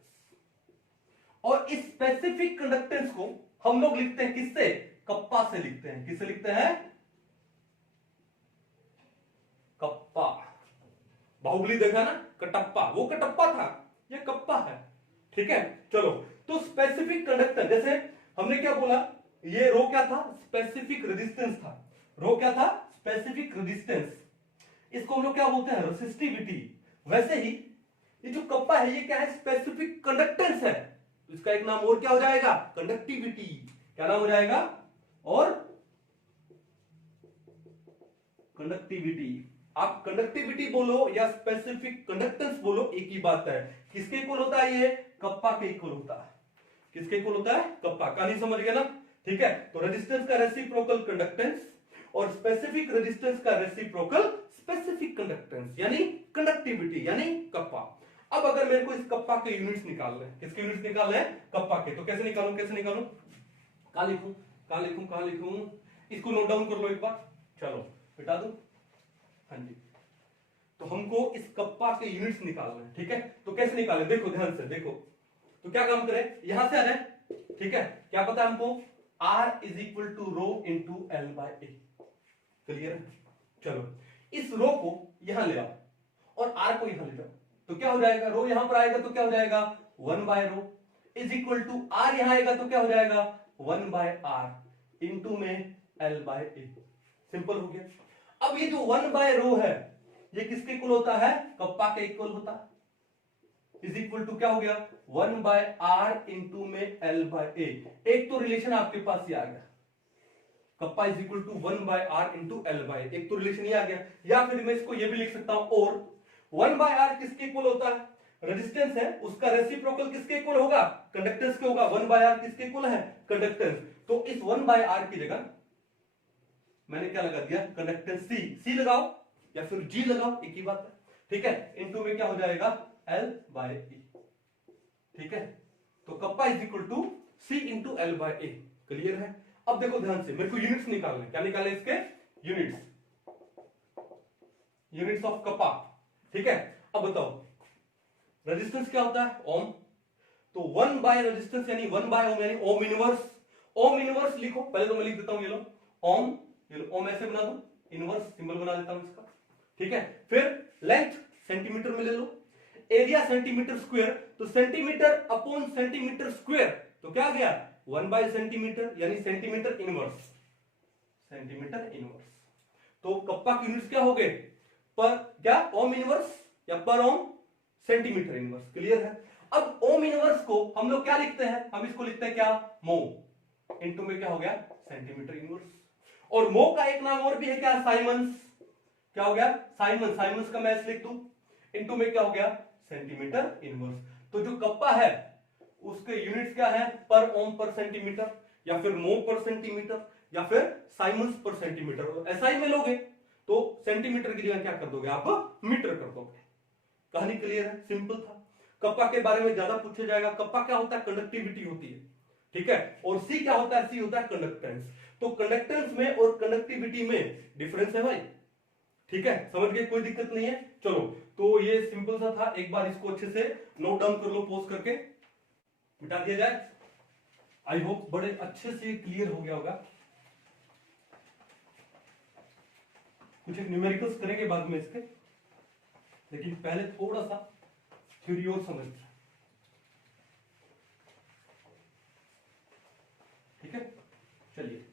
और इस स्पेसिफिक कंडक्टेंस को हम लोग लिखते हैं किससे, कप्पा से लिखते हैं। किससे लिखते हैं, कप्पा। बाहुबली देखा ना, कटप्पा, वो कटप्पा था, ये कप्पा है। ठीक है। चलो, तो स्पेसिफिक कंडक्टेंस, जैसे हमने क्या बोला, ये रो क्या था, स्पेसिफिक रेजिस्टेंस था। रो क्या था, स्पेसिफिक रेजिस्टेंस, इसको हम लोग क्या बोलते हैं, रेसिस्टिविटी। वैसे ही ये जो कप्पा है ये क्या है, स्पेसिफिक कंडक्टेंस है, तो इसका एक नाम और क्या हो जाएगा, कंडक्टिविटी। क्या नाम हो जाएगा, और कंडक्टिविटी। आप कंडक्टिविटी बोलो या स्पेसिफिक कंडक्टेंस बोलो, एक ही बात है। किसके इक्वल होता है? ये कप्पा के इक्वल होता है। किसके इक्वल होता है? कप्पा का। नहीं समझ गए ना? ठीक है, तो रेजिस्टेंस का रेसिप्रोकल कंडक्टेंस और स्पेसिफिक रेजिस्टेंस का रेसिप्रोकल स्पेसिफिक कंडक्टेंस यानी कंडक्टिविटी यानी कप्पा। अब अगर मेरे को इस कप्पा के यूनिट्स निकालने हैं, किसके यूनिट्स निकालने हैं? कप्पा के। तो कैसे निकालूं? कहां लिखूं? इसको नोट डाउन कर लो एक बार। चलो बिठा दो। हाँ जी, तो हमको इस कप्पा के यूनिट्स निकालना है। ठीक है, तो कैसे निकालें? देखो ध्यान से देखो। तो क्या काम करें? यहां से आ जाए। ठीक है, क्या पता है हमको? R is equal to rho into L by A. Clear है? चलो इस रो को यहां ले आओ और R को यहां ले जाओ, तो क्या हो जाएगा? रो यहां पर आएगा तो क्या हो जाएगा? 1 by rho is equal to R यहां आएगा तो क्या हो जाएगा? 1 बाय R इंटू में L बाय ए। सिंपल हो गया। अब ये जो 1 बाय रो है ये किसके इक्वल होता है? कप्पा के इक्वल होता है। इज इक्वल टू क्या हो गया? 1 बाय आर इंटू में एल बाय ए। एक तो रिलेशन आपके पास ये आ गया, kappa is equal to 1 by R into L by, एक तो रिलेशन ये आ गया। या फिर मैं इसको ये भी लिख सकता हूं, और 1 बाय आर किसके इक्वल होता है? रेजिस्टेंस है, उसका रेसिप्रोकल किसके इक्वल होगा? कंडक्टेंस के होगा। 1 बाय आर किसके इक्वल है? कंडक्टेंस। तो इस 1 बाय आर की जगह मैंने क्या लगा दिया? कंडक्टेंस सी लगाओ या फिर जी लगाओ, एक ही बात है। ठीक है, इनटू में क्या हो जाएगा? L by A. ठीक है, तो kappa is equal to C into L by A. Clear है? अब देखो ध्यान से, मेरे को यूनिट्स निकालने। क्या निकाले इसके? Units of kappa. ठीक है, अब बताओ रेजिस्टेंस क्या होता है? ओम। तो 1 बाय रेजिस्टेंस यानी 1 बाय ओम यानी ओम इनवर्स। ओम इनवर्स लिखो, पहले तो मैं लिख देता हूं, ये लो ओम। ओम ऐसे बना दो, इनवर्स सिंबल बना देता हूं इसका। ठीक है, फिर लेंथ सेंटीमीटर में ले लो, एरिया सेंटीमीटर स्क्वायर, तो सेंटीमीटर अपॉन सेंटीमीटर स्क्वायर, तो क्या आ गया? 1 बाय सेंटीमीटर यानी सेंटीमीटर इनवर्स। Centimetre inverse. तो कप्पा की यूनिट्स क्या हो गए? पर क्या? ओम इनवर्स या पर ओम सेंटीमीटर इनवर्स। क्लियर है? अब ओम इनवर्स को हम लोग क्या लिखते हैं? हम इसको लिखते हैं क्या? मो। इनटू में क्या हो गया? Centimetre inverse. और मो का एक नाम और भी है क्या? साइमंस। क्या हो गया? साइमंस। साइमंस का मैं ऐसे लिख दूं, इनटू में क्या हो गया? Centimetre inverse. तो जो कप्पा है उसके यूनिट्स क्या है? पर ओम पर सेंटीमीटर, या फिर मो पर सेंटीमीटर, या फिर साइमंस पर सेंटीमीटर। एसआई में लोगे तो सेंटीमीटर की जगह क्या कर दोगे? आप मीटर कर दोगे। कहानी क्लियर है? सिंपल था। कप्पा के बारे में ज्यादा पूछा जाएगा। कप्पा क्या होता है? कंडक्टिविटी होती है। ठीक है, और सी क्या होता है? सी होता है कंडक्टेंस। तो कंडक्टेंस में और कंडक्टिविटी में डिफरेंस है भाई। ठीक है, समझ गए? कोई दिक्कत नहीं है। चलो, तो ये सिंपल सा था। एक बार इसको अच्छे से नोट डाउन कर लो, पॉज करके मिटा दिया जाए। आई होप बड़े अच्छे से क्लियर हो गया होगा। कुछ एक न्यूमेरिकल्स करेंगे बाद में इसके, लेकिन पहले थोड़ा सा थ्योरी और समझते हैं। ठीक है, चलिए।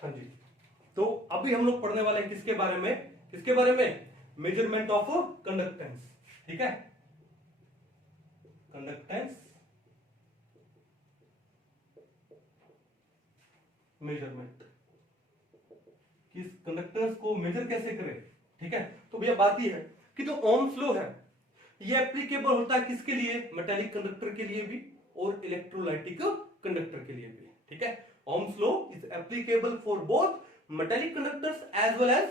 हाँ जी, तो अभी हम लोग पढ़ने वाले हैं किसके बारे में? किसके बारे में? Measurement of conductance. ठीक है, कंडक्टेंस मेजरमेंट, किस कंडक्टेंस को मेजर कैसे करें। ठीक है, तो भैया बात यह है कि जो ओम्स लॉ है ये एप्लीकेबल होता है किसके लिए? मेटालिक कंडक्टर के लिए भी और इलेक्ट्रोलाइटिक कंडक्टर के लिए भी। ठीक है, Ohm's law is applicable for both metallic conductors as well as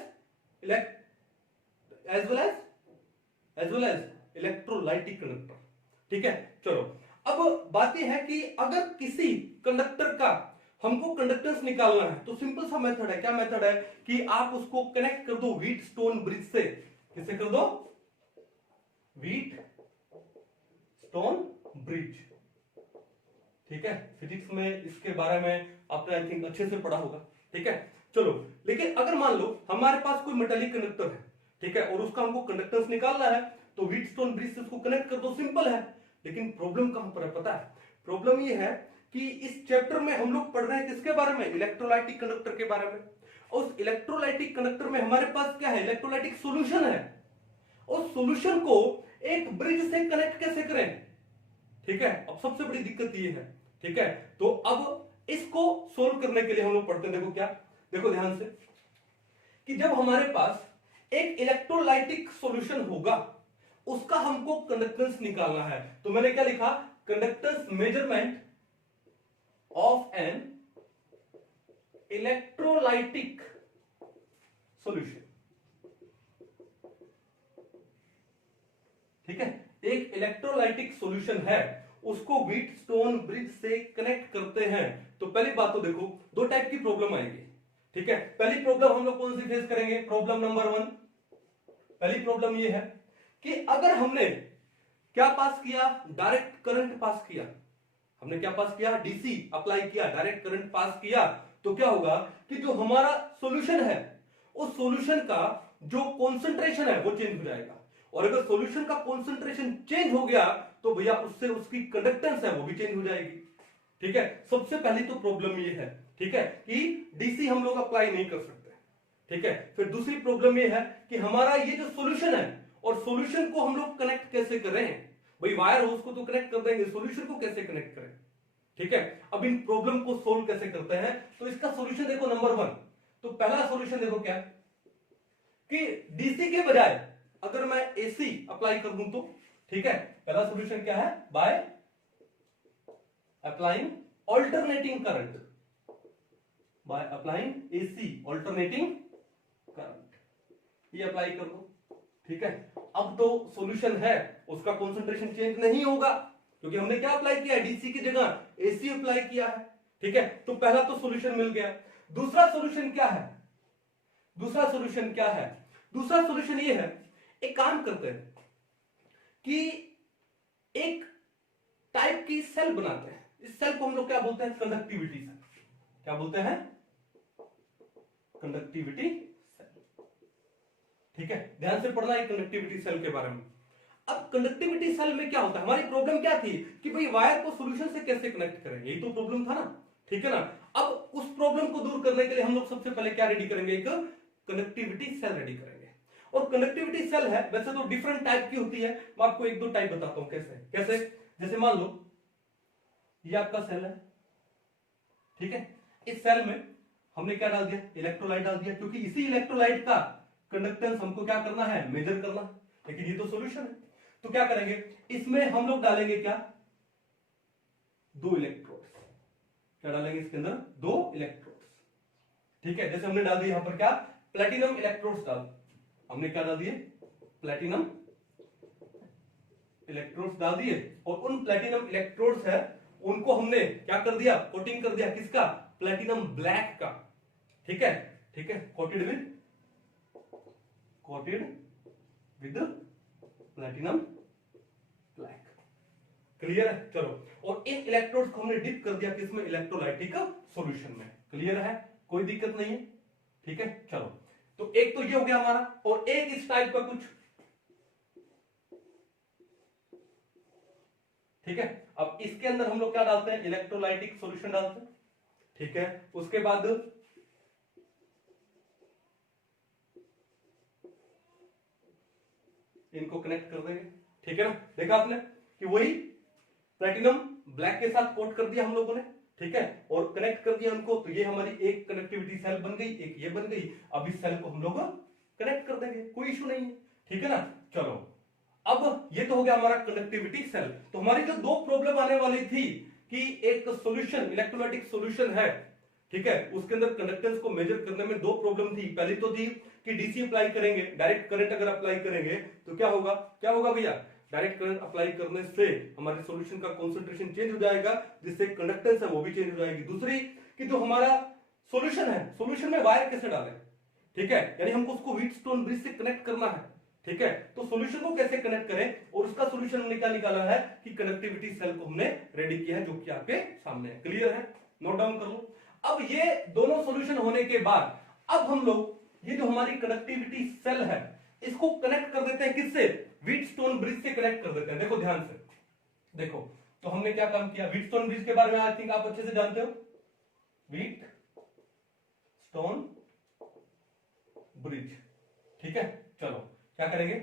electrolytic conductor. ठीक है, चलो अब बात यह है कि अगर किसी कंडक्टर का हमको कंडक्टेंस निकालना है तो सिंपल सा मेथड है। क्या मेथड है? कि आप उसको कनेक्ट कर दो व्हीटस्टोन ब्रिज से। किससे कर दो? Wheatstone bridge. ठीक है, फिजिक्स में इसके बारे में आपने आई थिंक अच्छे से पढ़ा होगा। ठीक है, चलो, लेकिन अगर मान लो हमारे पास कोई मेटालिक कंडक्टर है, ठीक है, और उसका हमको कंडक्टेंस निकालना है, तो व्हीटस्टोन ब्रिज से उसको कनेक्ट कर दो, सिंपल है। लेकिन प्रॉब्लम कहां पर है पता है? प्रॉब्लम ये है कि इस चैप्टर में हम लोग पढ़ रहे हैं किसके बारे में? इलेक्ट्रोलाइटिक कंडक्टर के बारे में। उस इलेक्ट्रोलाइटिक कंडक्टर में हमारे पास क्या है? इलेक्ट्रोलाइटिक सॉल्यूशन है। उस सॉल्यूशन को एक ब्रिज से कनेक्ट कैसे करें? ठीक है, अब सबसे बड़ी दिक्कत ये है। ठीक है, तो अब इसको सोल्व करने के लिए हम लोग पढ़ते हैं। देखो क्या, देखो ध्यान से, कि जब हमारे पास एक इलेक्ट्रोलाइटिक सॉल्यूशन होगा, उसका हमको कंडक्टेंस निकालना है। तो मैंने क्या लिखा, conductance measurement of an electrolytic solution. ठीक है, एक इलेक्ट्रोलाइटिक सॉल्यूशन है, उसको व्हीटस्टोन ब्रिज से कनेक्ट करते हैं। तो पहली बात तो देखो, दो टाइप की प्रॉब्लम आएगी। ठीक है, पहली प्रॉब्लम हम लोग कौन सी फेस करेंगे, प्रॉब्लम नंबर 1। पहली प्रॉब्लम ये है कि अगर हमने क्या पास किया, डायरेक्ट करंट पास किया, हमने क्या पास किया, डीसी अप्लाई किया, डायरेक्ट करंट पास किया, तो क्या होगा कि जो हमारा सॉल्यूशन है, उस सॉल्यूशन का जो कॉन्सेंट्रेशन है वो चेंज हो जाएगा। और अगर सॉल्यूशन का कॉन्सेंट्रेशन चेंज हो गया तो भैया उससे उसकी कंडक्टेंस है वो भी चेंज हो जाएगी। ठीक है, सबसे पहली तो प्रॉब्लम ये है, ठीक है, कि डीसी हम लोग अप्लाई नहीं कर सकते। ठीक है, फिर दूसरी प्रॉब्लम ये है कि हमारा ये जो सॉल्यूशन है, और सॉल्यूशन को हम लोग कनेक्ट कैसे करें, भाई वायर हो उसको तो कनेक्ट कर देंगे, सॉल्यूशन को कैसे कनेक्ट करें। ठीक है, अब इन प्रॉब्लम को सोल्व कैसे करते हैं, तो इसका सॉल्यूशन देखो नंबर 1। तो पहला सॉल्यूशन देखो क्या, कि डीसी के बजाय अगर मैं एसी अप्लाई कर दूं तो, ठीक है, पहला सॉल्यूशन क्या है, by applying alternating current, by applying AC alternating current, ये अप्लाई कर दो। ठीक है, अब तो सॉल्यूशन है, उसका कंसंट्रेशन चेंज नहीं होगा, क्योंकि हमने क्या अप्लाई किया है, डीसी की जगह एसी अप्लाई किया है। ठीक है, तो पहला तो सॉल्यूशन मिल गया। दूसरा सॉल्यूशन क्या है, दूसरा सॉल्यूशन क्या है, दूसरा सॉल्यूशन ये है, एक काम करते हैं कि एक टाइप की सेल बनाते हैं। इस सेल को हम लोग क्या बोलते हैं, कंडक्टिविटी सेल। क्या बोलते हैं, कंडक्टिविटी सेल। ठीक है, ध्यान से पढ़ना है कंडक्टिविटी सेल के बारे में। अब कंडक्टिविटी सेल में क्या होता है, हमारी प्रॉब्लम क्या थी कि भाई वायर को सॉल्यूशन से कैसे कनेक्ट करें, यही तो प्रॉब्लम था ना। ठीक है ना, अब उस प्रॉब्लम को दूर करने के लिए हम लोग सबसे पहले क्या रेडी करेंगे, एक कंडक्टिविटी सेल रेडी करेंगे। और कंडक्टिविटी सेल है, वैसे तो डिफरेंट टाइप की होती है, मैं आपको एक दो टाइप बताता हूं कैसे कैसे। जैसे मान लो ये आपका सेल है, ठीक है, इस सेल में हमने क्या डाल दिया, इलेक्ट्रोलाइट डाल दिया, क्योंकि इसी इलेक्ट्रोलाइट का कंडक्टेंस हमको क्या करना है, मेजर करना। लेकिन ये तो सॉल्यूशन है, तो क्या करेंगे, इसमें हम लोग डालेंगे क्या, दो इलेक्ट्रोड्स। क्या डालेंगे इसके अंदर, दो इलेक्ट्रोड्स। ठीक है, जैसे हमने डाल दिया यहां पर क्या, प्लेटिनम इलेक्ट्रोड्स डाल, हमने क्या डाल दिए, प्लेटिनम इलेक्ट्रोड्स डाल दिए, और उन प्लेटिनम इलेक्ट्रोड्स है उनको हमने क्या कर दिया, कोटिंग कर दिया, किसका, प्लेटिनम ब्लैक का। ठीक है, ठीक है, coated with platinum black. Clear है, चलो, और इन इलेक्ट्रोड्स को हमने डिप कर दिया किसमें, इलेक्ट्रोलाइटिक सॉल्यूशन में। क्लियर है, कोई दिक्कत नहीं है। ठीक है, चलो, तो एक तो ये हो गया हमारा, और एक इस टाइप का कुछ। ठीक है, अब इसके अंदर हम लोग क्या डालते हैं, इलेक्ट्रोलाइटिक सॉल्यूशन डालते हैं। ठीक है, उसके बाद इनको कनेक्ट कर देंगे। ठीक है ना, देखा आपने कि वही प्लेटिनम ब्लैक के साथ कोट कर दिया हम लोगों ने। ठीक है, और कनेक्ट कर दिया उनको, तो ये हमारी एक कनेक्टिविटी सेल बन गई, एक ये बन गई। अब इस सेल को हम लोग कनेक्ट कर देंगे, कोई इशू नहीं है। ठीक है ना, चलो, अब ये तो हो गया हमारा कंडक्टिविटी सेल। तो हमारी जो दो प्रॉब्लम आने वाली थी कि एक सॉल्यूशन, इलेक्ट्रोलाइटिक सॉल्यूशन है, ठीक है, उसके अंदर कंडक्टेंस को मेजर करने में दो प्रॉब्लम थी। पहली तो थी कि डीसी अप्लाई करेंगे, डायरेक्ट करंट अगर अप्लाई करेंगे तो क्या होगा, क्या होगा भैया, डायरेक्ट करंट अप्लाई करने से हमारे सॉल्यूशन का कंसंट्रेशन चेंज हो जाएगा, जिससे कंडक्टेंस है वो भी चेंज हो जाएगी। दूसरी कि जो हमारा सॉल्यूशन है, सॉल्यूशन में वायर कैसे डालें, ठीक है, यानी हमको उसको व्हीटस्टोन ब्रिज से कनेक्ट करना है। ठीक है, तो सॉल्यूशन को कैसे कनेक्ट करें, और उसका सॉल्यूशन हमने क्या निकाला है कि कनेक्टिविटी सेल को हमने रेडी किया है, जो कि आपके सामने है। क्लियर है, नोट डाउन कर लो। अब ये दोनों सॉल्यूशन होने के बाद अब हम लोग ये जो हमारी कनेक्टिविटी सेल है इसको कनेक्ट कर देते हैं, किससे, व्हीटस्टोन ब्रिज से कनेक्ट कर देते हैं। देखो ध्यान से, देखो, तो हमने क्या काम किया, व्हीटस्टोन ब्रिज के बारे में आई थिंक आप अच्छे से जानते हो, व्हीटस्टोन ब्रिज। ठीक है, चलो क्या करेंगे,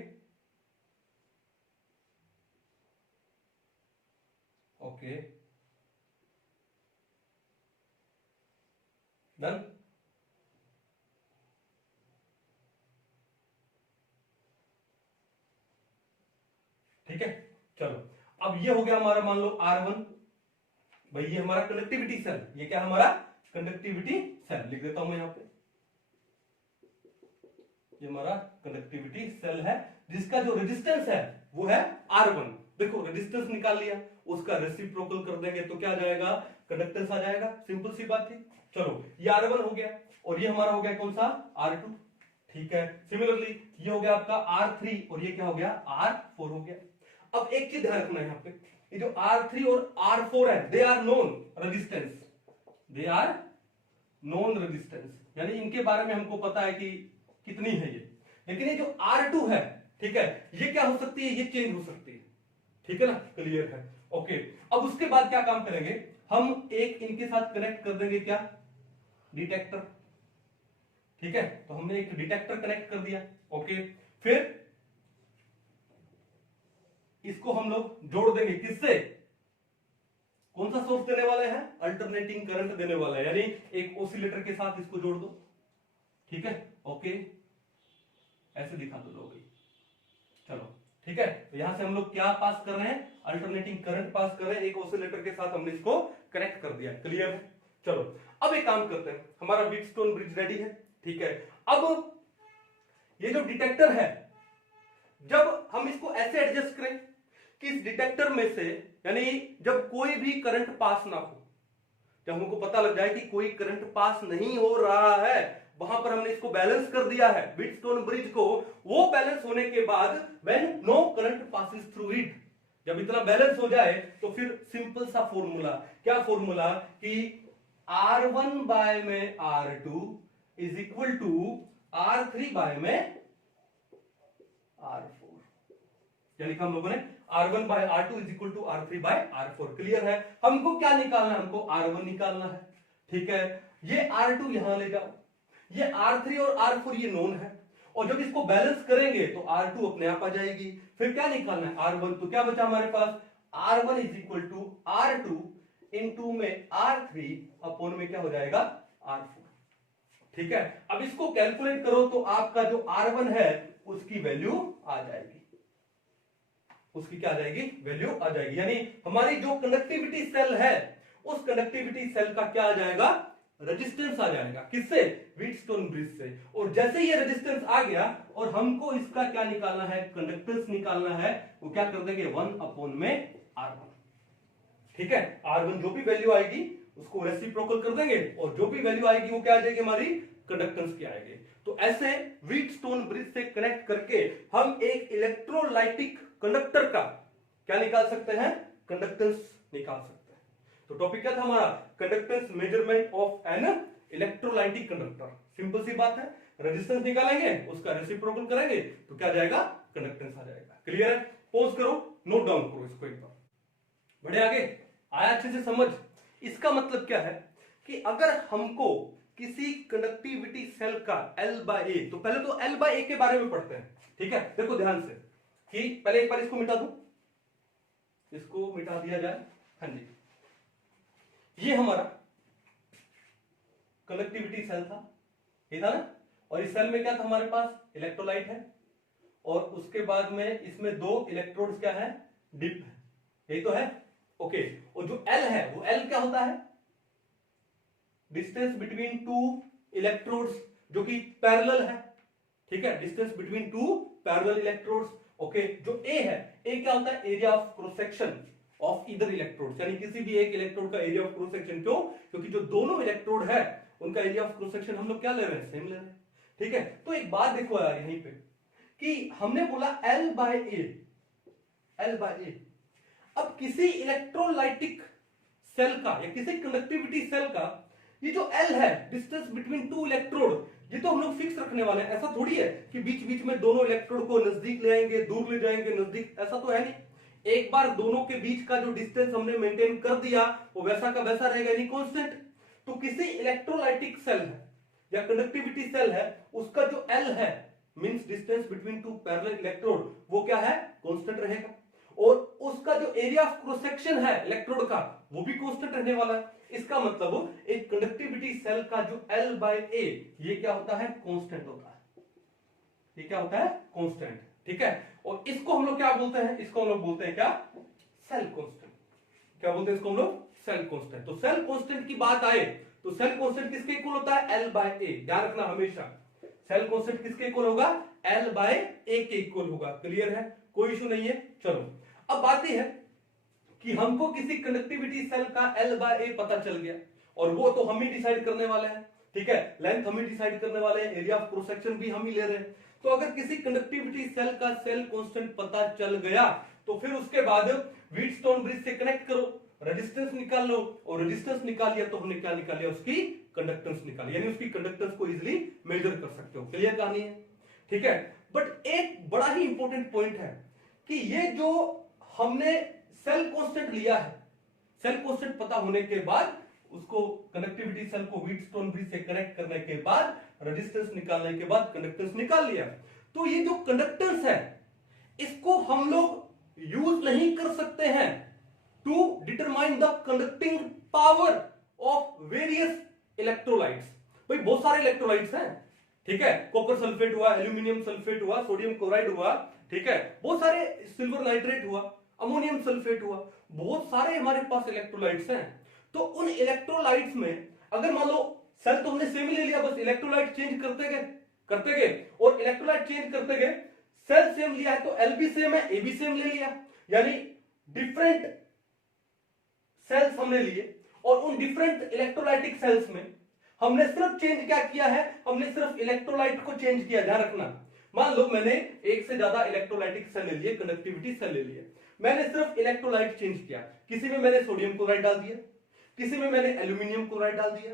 ओके, डन। अब ये हो गया हमारा मान लो R1, भाई ये हमारा कंडक्टिविटी सेल, ये क्या हमारा कंडक्टिविटी सेल, लिख देता हूं मैं यहां पे, ये हमारा कंडक्टिविटी सेल है जिसका जो रेजिस्टेंस है वो है R1। देखो रेजिस्टेंस निकाल लिया, उसका रेसिप्रोकल कर देंगे तो क्या आ जाएगा, कंडक्टेंस आ जाएगा, सिंपल सी बात थी। चलो ये R1 हो गया और ये हमारा हो गया कौन सा, R2, ठीक है। सिमिलरली ये हो गया आपका R3 और ये क्या हो गया, R4 हो गया। अब एक चीज ध्यान रखना है यहाँ पे, ये जो R3 और R4 है they are known resistance, they are known resistance, यानी इनके बारे में हमको पता है कि कितनी है ये, लेकिन ये जो R2 है, ठीक है, ये क्या हो सकती है, ये चेंज हो सकती है, ठीक है ना, क्लियर है, ओके। अब उसके बाद क्या काम करेंगे, हम एक इनके साथ कनेक्ट कर देंगे क्या, डिटेक्टर, ठीक है, तो हमने एक डिटेक्टर कनेक्ट कर दिया, ओके। फिर इसको हम लोग जोड़ देंगे किससे, कौन सा सोर्स देने वाले हैं, अल्टरनेटिंग करंट देने वाला है, यानी एक ऑसिलेटर के साथ इसको जोड़ दो, ठीक है, ओके, ऐसे दिखा दो लोग, चलो ठीक है। तो यहां से हम लोग क्या पास कर रहे हैं, अल्टरनेटिंग करंट पास कर रहे हैं, एक ऑसिलेटर के साथ हमने इसको कनेक्ट कर दिया, क्लियर है। चलो अब एक काम करते हैं, हमारा व्हीटस्टोन ब्रिज रेडी है, ठीक है। अब ये जो डिटेक्टर है, जब हम इसको ऐसे एडजस्ट करें कि इस डिटेक्टर में से, यानी जब कोई भी करंट पास ना हो, जब हमको पता लग जाए कि कोई करंट पास नहीं हो रहा है, वहां पर हमने इसको बैलेंस कर दिया है व्हीटस्टोन ब्रिज को, वो बैलेंस होने के बाद when no current passes through it, जब इतना बैलेंस हो जाए तो फिर सिंपल सा फॉर्मूला, क्या फॉर्मूला, कि R1 बाय में R2 is equal to R3 bye में R4, यानी कि हम लोगों ने R1 by R2 is equal to R3 by R4, clear है। हमको क्या निकालना है, हमको R1 निकालना है, ठीक है। ये R2 यहां ले जाओ, ये R3 और R4 ये नोन है, और जब इसको बैलेंस करेंगे तो R2 अपने आप आ जाएगी। फिर क्या निकालना है, R1, तो क्या बचा हमारे पास, R1 is equal to R2 into में R3 अपॉन में क्या हो जाएगा, R4, ठीक है। अब इसको कैलकुलेट करो तो आपका जो R1 है उसकी वैल्यू आ जाएगी, उसकी क्या आ जाएगी, वैल्यू आ जाएगी, यानी हमारी जो कंडक्टिविटी सेल है उस कंडक्टिविटी सेल का क्या आ जाएगा, रेजिस्टेंस आ जाएगा, किससे, व्हीटस्टोन ब्रिज से। और जैसे ये रेजिस्टेंस आ गया और हमको इसका क्या निकालना है, कंडक्टेंस निकालना है, वो क्या कर देंगे, 1 अपॉन में R1, ठीक है। R1 जो भी वैल्यू आएगी उसको रेसिप्रोकल कर देंगे, और जो भी वैल्यू आएगी वो क्या आ जाएगी, हमारी कंडक्टेंस की आएगी। तो ऐसे व्हीटस्टोन ब्रिज से कनेक्ट करके हम एक इलेक्ट्रोलाइटिक कंडक्टर का क्या निकाल सकते हैं, कंडक्टेंस निकाल सकते हैं। तो टॉपिक क्या था हमारा, conductance measurement of an electrolytic conductor, simple सी बात है, रेजिस्टेंस निकालेंगे, उसका रेसिप्रोकल करेंगे तो क्या जाएगा, कंडक्टेंस आ जाएगा, क्लियर है। पॉज करो, नोट डाउन करो इसको एक बार, बढ़े आगे, आया अच्छे से समझ। इसका मतलब क्या है कि अगर हमको किसी कंडक्टिविटी सेल का L बाय A, तो पहले तो L बाय A के बारे में पढ़ते हैं, ठीक है। देखो ध्यान से, कि पहले एक बार इसको मिटा दूं, इसको मिटा दिया जाए, हाँ जी, ये हमारा कंडक्टिविटी सेल था, ये था ना, और इस सेल में क्या था हमारे पास, इलेक्ट्रोलाइट है, और उसके बाद में इसमें दो इलेक्ट्रोड्स क्या है, डिप है, यही तो है, ओके। और जो L है वो L क्या होता है, डिस्टेंस बिटवीन टू इलेक्ट्रोड्स जो कि पैरेलल है, ठीक है, distance between two parallel electrodes, okay. जो A है, A क्या होता है, area of cross section of either electrodes, यानी किसी भी एक इलेक्ट्रोड का एरिया ऑफ क्रॉस सेक्शन, क्यों, क्योंकि जो दोनों इलेक्ट्रोड है उनका एरिया ऑफ क्रॉस सेक्शन हम लोग क्या ले रहे हैं, सेम ले रहे हैं, ठीक है। तो एक बात देखो यार यहीं पे, कि हमने बोला L by A, L by A, अब किसी इलेक्ट्रोलाइटिक सेल का या किसी कंडक्टिविटी सेल का ये जो L है, डिस्टेंस बिटवीन टू इलेक्ट्रोड, ये तो हम लोग फिक्स रखने वाले हैं, ऐसा थोड़ी है कि बीच बीच में दोनों इलेक्ट्रोड को नजदीक ले आएंगे, दूर ले जाएंगे, नजदीक, ऐसा तो है नहीं। एक बार दोनों के बीच का जो डिस्टेंस हमने मेंटेन कर दिया वो वैसा का वैसा रहेगा, यानी कांस्टेंट। तो किसी इलेक्ट्रोलाइटिक सेल है या कंडक्टिविटी सेल है, उसका जो L है, means distance between two parallel electrode, वो क्या है, कांस्टेंट रहेगा, और उसका जो एरिया ऑफ क्रॉस सेक्शन है इलेक्ट्रोड का वो भी कांस्टेंट रहने वाला है। इसका मतलब एक कंडक्टिविटी सेल का जो L बाय A ये क्या होता है, कांस्टेंट होता है, ये क्या होता है, कांस्टेंट, ठीक है। और इसको हम लोग क्या बोलते हैं, इसको हम लोग बोलते हैं क्या, सेल कांस्टेंट। क्या बोलते हैं इसको हम लोग? Cell constant. तो सेल कांस्टेंट की बात आए तो सेल कांस्टेंट किसके इक्वल होता है? L by A। ध्यान रखना हमेशा, सेल कांस्टेंट किसके इक्वल होगा? L बाय A के इक्वल होगा। क्लियर है? कोई इशू नहीं है। चलो अब बात यह है कि हमको किसी कंडक्टिविटी सेल का L बाय A पता चल गया, और वो तो हम ही डिसाइड करने वाले हैं। ठीक है, लेंथ हम ही डिसाइड करने वाले हैं, एरिया ऑफ क्रॉस सेक्शन भी हम ही ले रहे हैं। तो अगर किसी कंडक्टिविटी सेल का सेल कांस्टेंट पता चल गया तो फिर उसके बाद व्हीटस्टोन ब्रिज से कनेक्ट करो, रेजिस्टेंस निकाल लो, और रेजिस्टेंस निकाल लिया तो हमने क्या निकाल लिया? उसकी कंडक्टेंस निकाली, यानी उसकी कंडक्टेंस को इजीली मेजर कर सकते हो। क्लियर कहानी है? ठीक है, बट एक बड़ा ही इंपॉर्टेंट पॉइंट है कि ये जो हमने सेल कांस्टेंट लिया है, सेल कांस्टेंट पता होने के बाद उसको कंडक्टिविटी सेल को व्हीटस्टोन ब्रिज से कनेक्ट करने के बाद रेजिस्टेंस निकालने के बाद कंडक्टेंस निकाल लिया, तो ये जो कंडक्टेंस है इसको हम लोग यूज नहीं कर सकते हैं to determine the conducting power of various electrolytes. भाई बहुत सारे इलेक्ट्रोलाइट्स हैं, ठीक है, कॉपर सल्फेट हुआ, एल्यूमिनियम सल्फेट हुआ, सोडियम क्लोराइड हुआ, ठीक है, बहुत सारे, सिल्वर नाइट्रेट हुआ, अमोनियम सल्फेट हुआ, बहुत सारे हमारे पास इलेक्ट्रोलाइट्स हैं। तो उन इलेक्ट्रोलाइट्स में अगर मान लो सेल तो हमने सेम ही ले लिया, बस इलेक्ट्रोलाइट चेंज करते गए और इलेक्ट्रोलाइट चेंज करते गए, सेल सेम लिया है तो एल भी सेम है, ए भी सेम ले लिया, यानी डिफरेंट सेल्स हमने लिए, और उन डिफरेंट इलेक्ट्रोलाइटिक सेल्स में हमने सिर्फ चेंज क्या किया है? हमने सिर्फ इलेक्ट्रोलाइट को चेंज किया। ध्यान रखना, मान लो मैंने एक से ज्यादा इलेक्ट्रोलाइटिक सेल ले लिए, कंडक्टिविटी सेल ले लिए, मैंने सिर्फ इलेक्ट्रोलाइट चेंज किया, किसी में मैंने सोडियम क्लोराइड डाल दिया, किसी में मैंने एल्यूमिनियम क्लोराइड डाल दिया,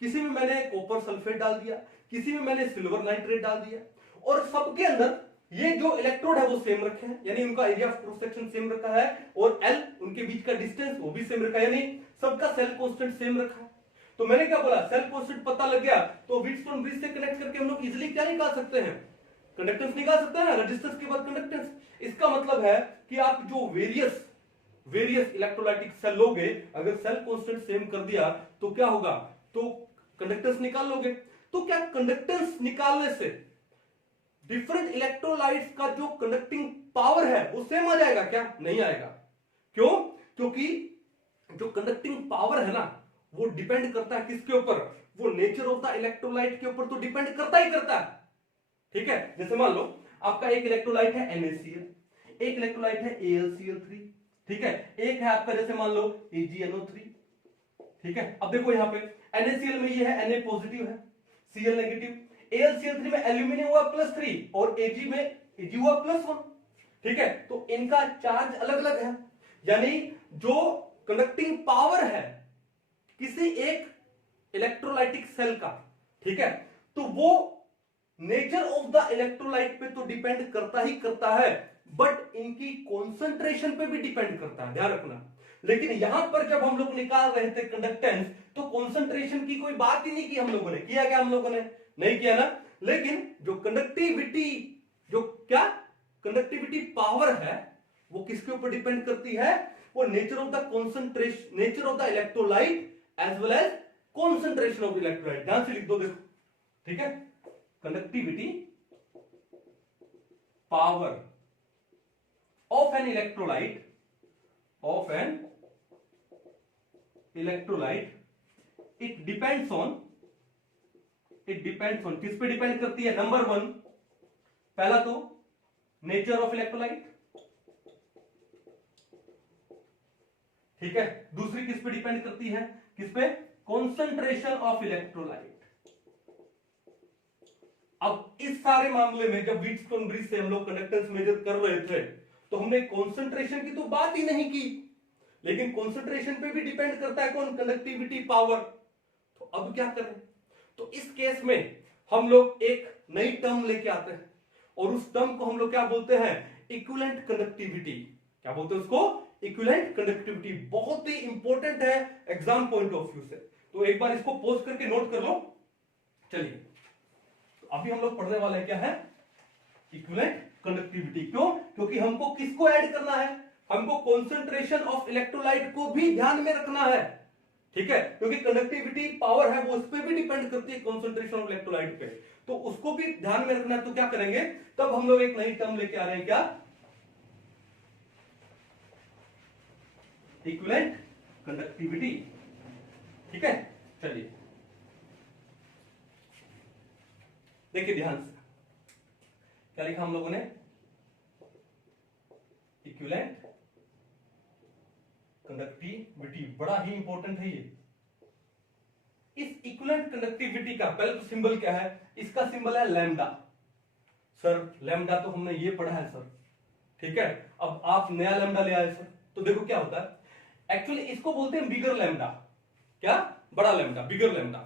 किसी में मैंने कॉपर सल्फेट डाल दिया, किसी में मैंने सिल्वर नाइट्रेट डाल दिया, और सबके अंदर ये जो इलेक्ट्रोड है वो सेम रखे हैं, यानी उनका area of cross section same रखा है, और एल उनके बीच का डिस्टेंस वो भी सेम रखा है, यानी सबका सेल कांस्टेंट सेम रखा है। तो मैंने क्या बोला? सेल कांस्टेंट पता लग गया तो व्हीटस्टोन ब्रिज से कनेक्ट करके हम लोग इजीली क्या निकाल सकते हैं? कंडक्टेंस निकाल सकते हैं ना, रेजिस्टेंस के बाद कंडक्टेंस। इसका मतलब है कि आप जो वेरियस इलेक्ट्रोलाइटिक सेल लोगे, अगर सेल कांस्टेंट सेम कर दिया तो क्या होगा? तो कंडक्टेंस निकाल लोगे। तो क्या कंडक्टेंस निकालने से डिफरेंट इलेक्ट्रोलाइट्स का जो कंडक्टिंग पावर है वो सेम आ जाएगा क्या? नहीं आएगा। क्यों? क्योंकि जो कंडक्टिंग पावर है ना वो डिपेंड करता है किसके ऊपर? वो नेचर ऑफ द इलेक्ट्रोलाइट के ऊपर तो डिपेंड करता ही करता है। ठीक है, जैसे मान लो आपका एक इलेक्ट्रोलाइट है NaCl, एक इलेक्ट्रोलाइट है AlCl3, ठीक है, एक है आपका जैसे मान लो AgNO3, ठीक है। अब देखो यहां पे NaCl में ये है Na पॉजिटिव है, Cl नेगेटिव, AlCl3 में एल्यूमिनियम हुआ +3 और Ag में Ag हुआ +1, ठीक है। तो इनका चार्ज अलग अलग है, यानी जो कंडक्टिंग पावर है किसी एक इलेक्ट्रोलाइटिक सेल का, ठीक है, तो वो नेचर ऑफ द इलेक्ट्रोलाइट पे तो डिपेंड करता ही करता है, बट इनकी कॉन्सेंट्रेशन पे भी डिपेंड करता है, ध्यान रखना। लेकिन यहां पर जब हम लोग निकाल रहे थे कंडक्टेंस तो कॉन्सेंट्रेशन की कोई बात ही नहीं की हम लोगों ने, किया क्या हम लोगों ने? नहीं किया ना। लेकिन जो कंडक्टिविटी पावर है वो किसके ऊपर डिपेंड करती है? वो nature of the concentration, nature of the electrolyte as well as concentration of electrolyte. ध्यान से लिख दो, देखो, ठीक है। Conductivity power of an electrolyte it depends on किस पे डिपेंड करती है? नंबर 1, पहला तो नेचर ऑफ इलेक्ट्रोलाइट, ठीक है। दूसरी किस पे डिपेंड करती है? किस पे? Concentration of electrolyte. अब इस सारे मामले में जब व्हीटस्टोन ब्रिज से हम लोग कंडक्टेंस मेजर कर रहे थे तो हमने कॉन्सेंट्रेशन की तो बात ही नहीं की, लेकिन कॉन्सेंट्रेशन पे भी डिपेंड करता है कौन? Conductivity power. तो अब क्या करें? तो इस केस में हम लोग एक नई टर्म लेके आते हैं और उस टर्म को हम लोग क्या बोलते हैं? Equivalent conductivity. क्या बोलते हैं उसको? Equivalent conductivity. बहुत ही इंपॉर्टेंट है एग्जाम पॉइंट ऑफ व्यू से, तो एक बार इसको पॉज करके नोट कर लो। चलिए, अभी हम लोग पढ़ने वाले हैं क्या है? Equivalent conductivity. क्यों? क्योंकि हमको किसको ऐड करना है? हमको कॉन्सेंट्रेशन ऑफ इलेक्ट्रोलाइट को भी ध्यान में रखना है, ठीक है, क्योंकि कंडक्टिविटी पावर है वो उस पर भी डिपेंड करती है, कॉन्सेंट्रेशन ऑफ इलेक्ट्रोलाइट पे, तो उसको भी ध्यान में रखना है। तो क्या करेंगे? तब हम लोग एक नई टर्म लेके आ रहे हैं, क्या? Equivalent conductivity. ठीक है, चलिए देखिए ध्यान से क्या लिखा हम लोगों ने, इक्विवेलेंट कंडक्टिविटी, बड़ा ही इंपॉर्टेंट है ये। इस इक्विवेलेंट कंडक्टिविटी का पहले तो सिंबल क्या है, इसका सिंबल है लैम्डा। सर लैम्डा तो हमने ये पढ़ा है सर, ठीक है, अब आप नया लैम्डा ले आए सर, तो देखो क्या होता है, एक्चुअली इसको बोलते हैं बिगर लैम्डा। क्या, बड़ा लैम्डा, बिगर लैम्डा,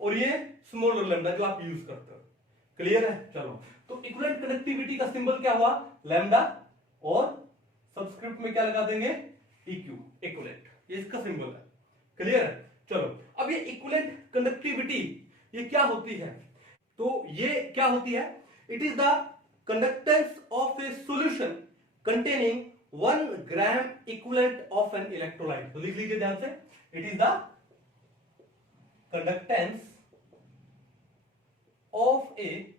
और ये स्मॉलर लैम्डा जो आप यूज करते हो। क्लियर है, चलो तो इक्विवेलेंट कंडक्टिविटी का सिंबल क्या हुआ, लैम्डा, और सबस्क्रिप्ट में क्या लगा देंगे, इक्यू, इक्विवेलेंट, ये इसका सिंबल है। क्लियर है, चलो अब ये इक्विवेलेंट कंडक्टिविटी ये क्या होती है, तो ये क्या होती है, it is the conductance of a solution containing 1 gram equivalent of an electrolyte. तो लिख लीजिए ध्यान से, it is the conductance of a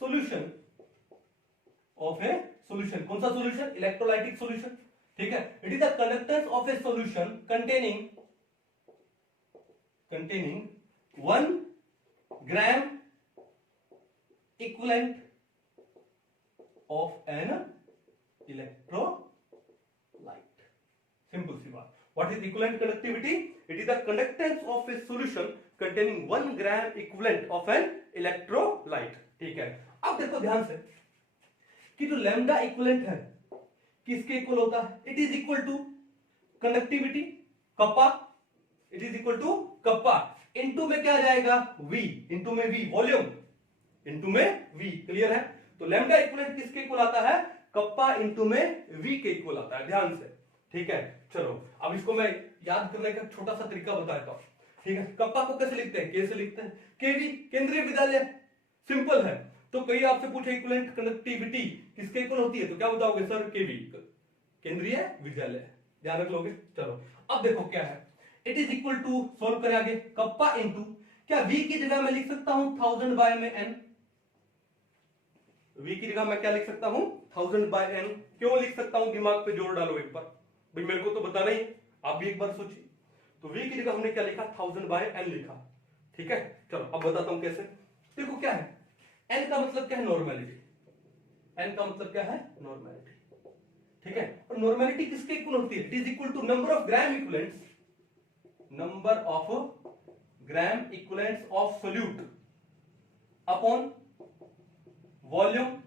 solution, of a solution, कौन सा सॉल्यूशन, इलेक्ट्रोलाइटिक सॉल्यूशन। ठीक है, it is the conductance of a solution containing 1 gram equivalent of an electrolyte. Simple सी बात। What is equivalent conductivity? It is the conductance of a solution containing 1 gram equivalent of an electrolyte. ठीक है, अब देखो ध्यान से कि जो लैम्डा इक्विवेलेंट है किसके इक्वल होता है, it is equal to conductivity kappa, it is equal to kappa into में क्या आ जाएगा, वी, इनटू में वी, वॉल्यूम इनटू में वी। क्लियर है, तो लैम्डा इक्विवेलेंट किसके इक्वल आता है, कप्पा इनटू में वी के इक्वल आता है, ध्यान से। ठीक है, चलो अब इसको मैं याद करने का छोटा सा तरीका बताता हूं। ठीक है, कप्पा को कैसे लिखते हैं, कैसे लिखते हैं, केवी, केंद्रीय विद्यालय, सिंपल है। तो कई आपसे पूछे इक्विवेलेंट कंडक्टिविटी किसके इक्वल होती है, तो क्या बताओगे सर, केवी, केंद्रीय विद्यालय, ध्यान रख लोगे। चलो अब देखो क्या है, it is equal to, solve करें आगे, कप्पा इनटू, क्या वी की जगह मैं लिख सकता हूं 1000 बाय में एन, वी की जगह मैं क्या लिख सकता हूं 1000 बाय एन। क्यों लिख सकता हूं, दिमाग पे जोर डालो एक बार, भाई मेरे को तो बताना ही है, आप भी एक बार सोचिए। तो v की जगह हमने क्या लिखा, 1000 बाय n लिखा। ठीक है, चलो अब बताता हूं कैसे। देखो क्या है, n का मतलब क्या है, नॉर्मेलिटी, n का मतलब क्या है, नॉर्मेलिटी। ठीक है, और नॉर्मेलिटी किसके इक्वल होती है, it is equal to number of gram equivalents, number of gram equivalents of solute upon volume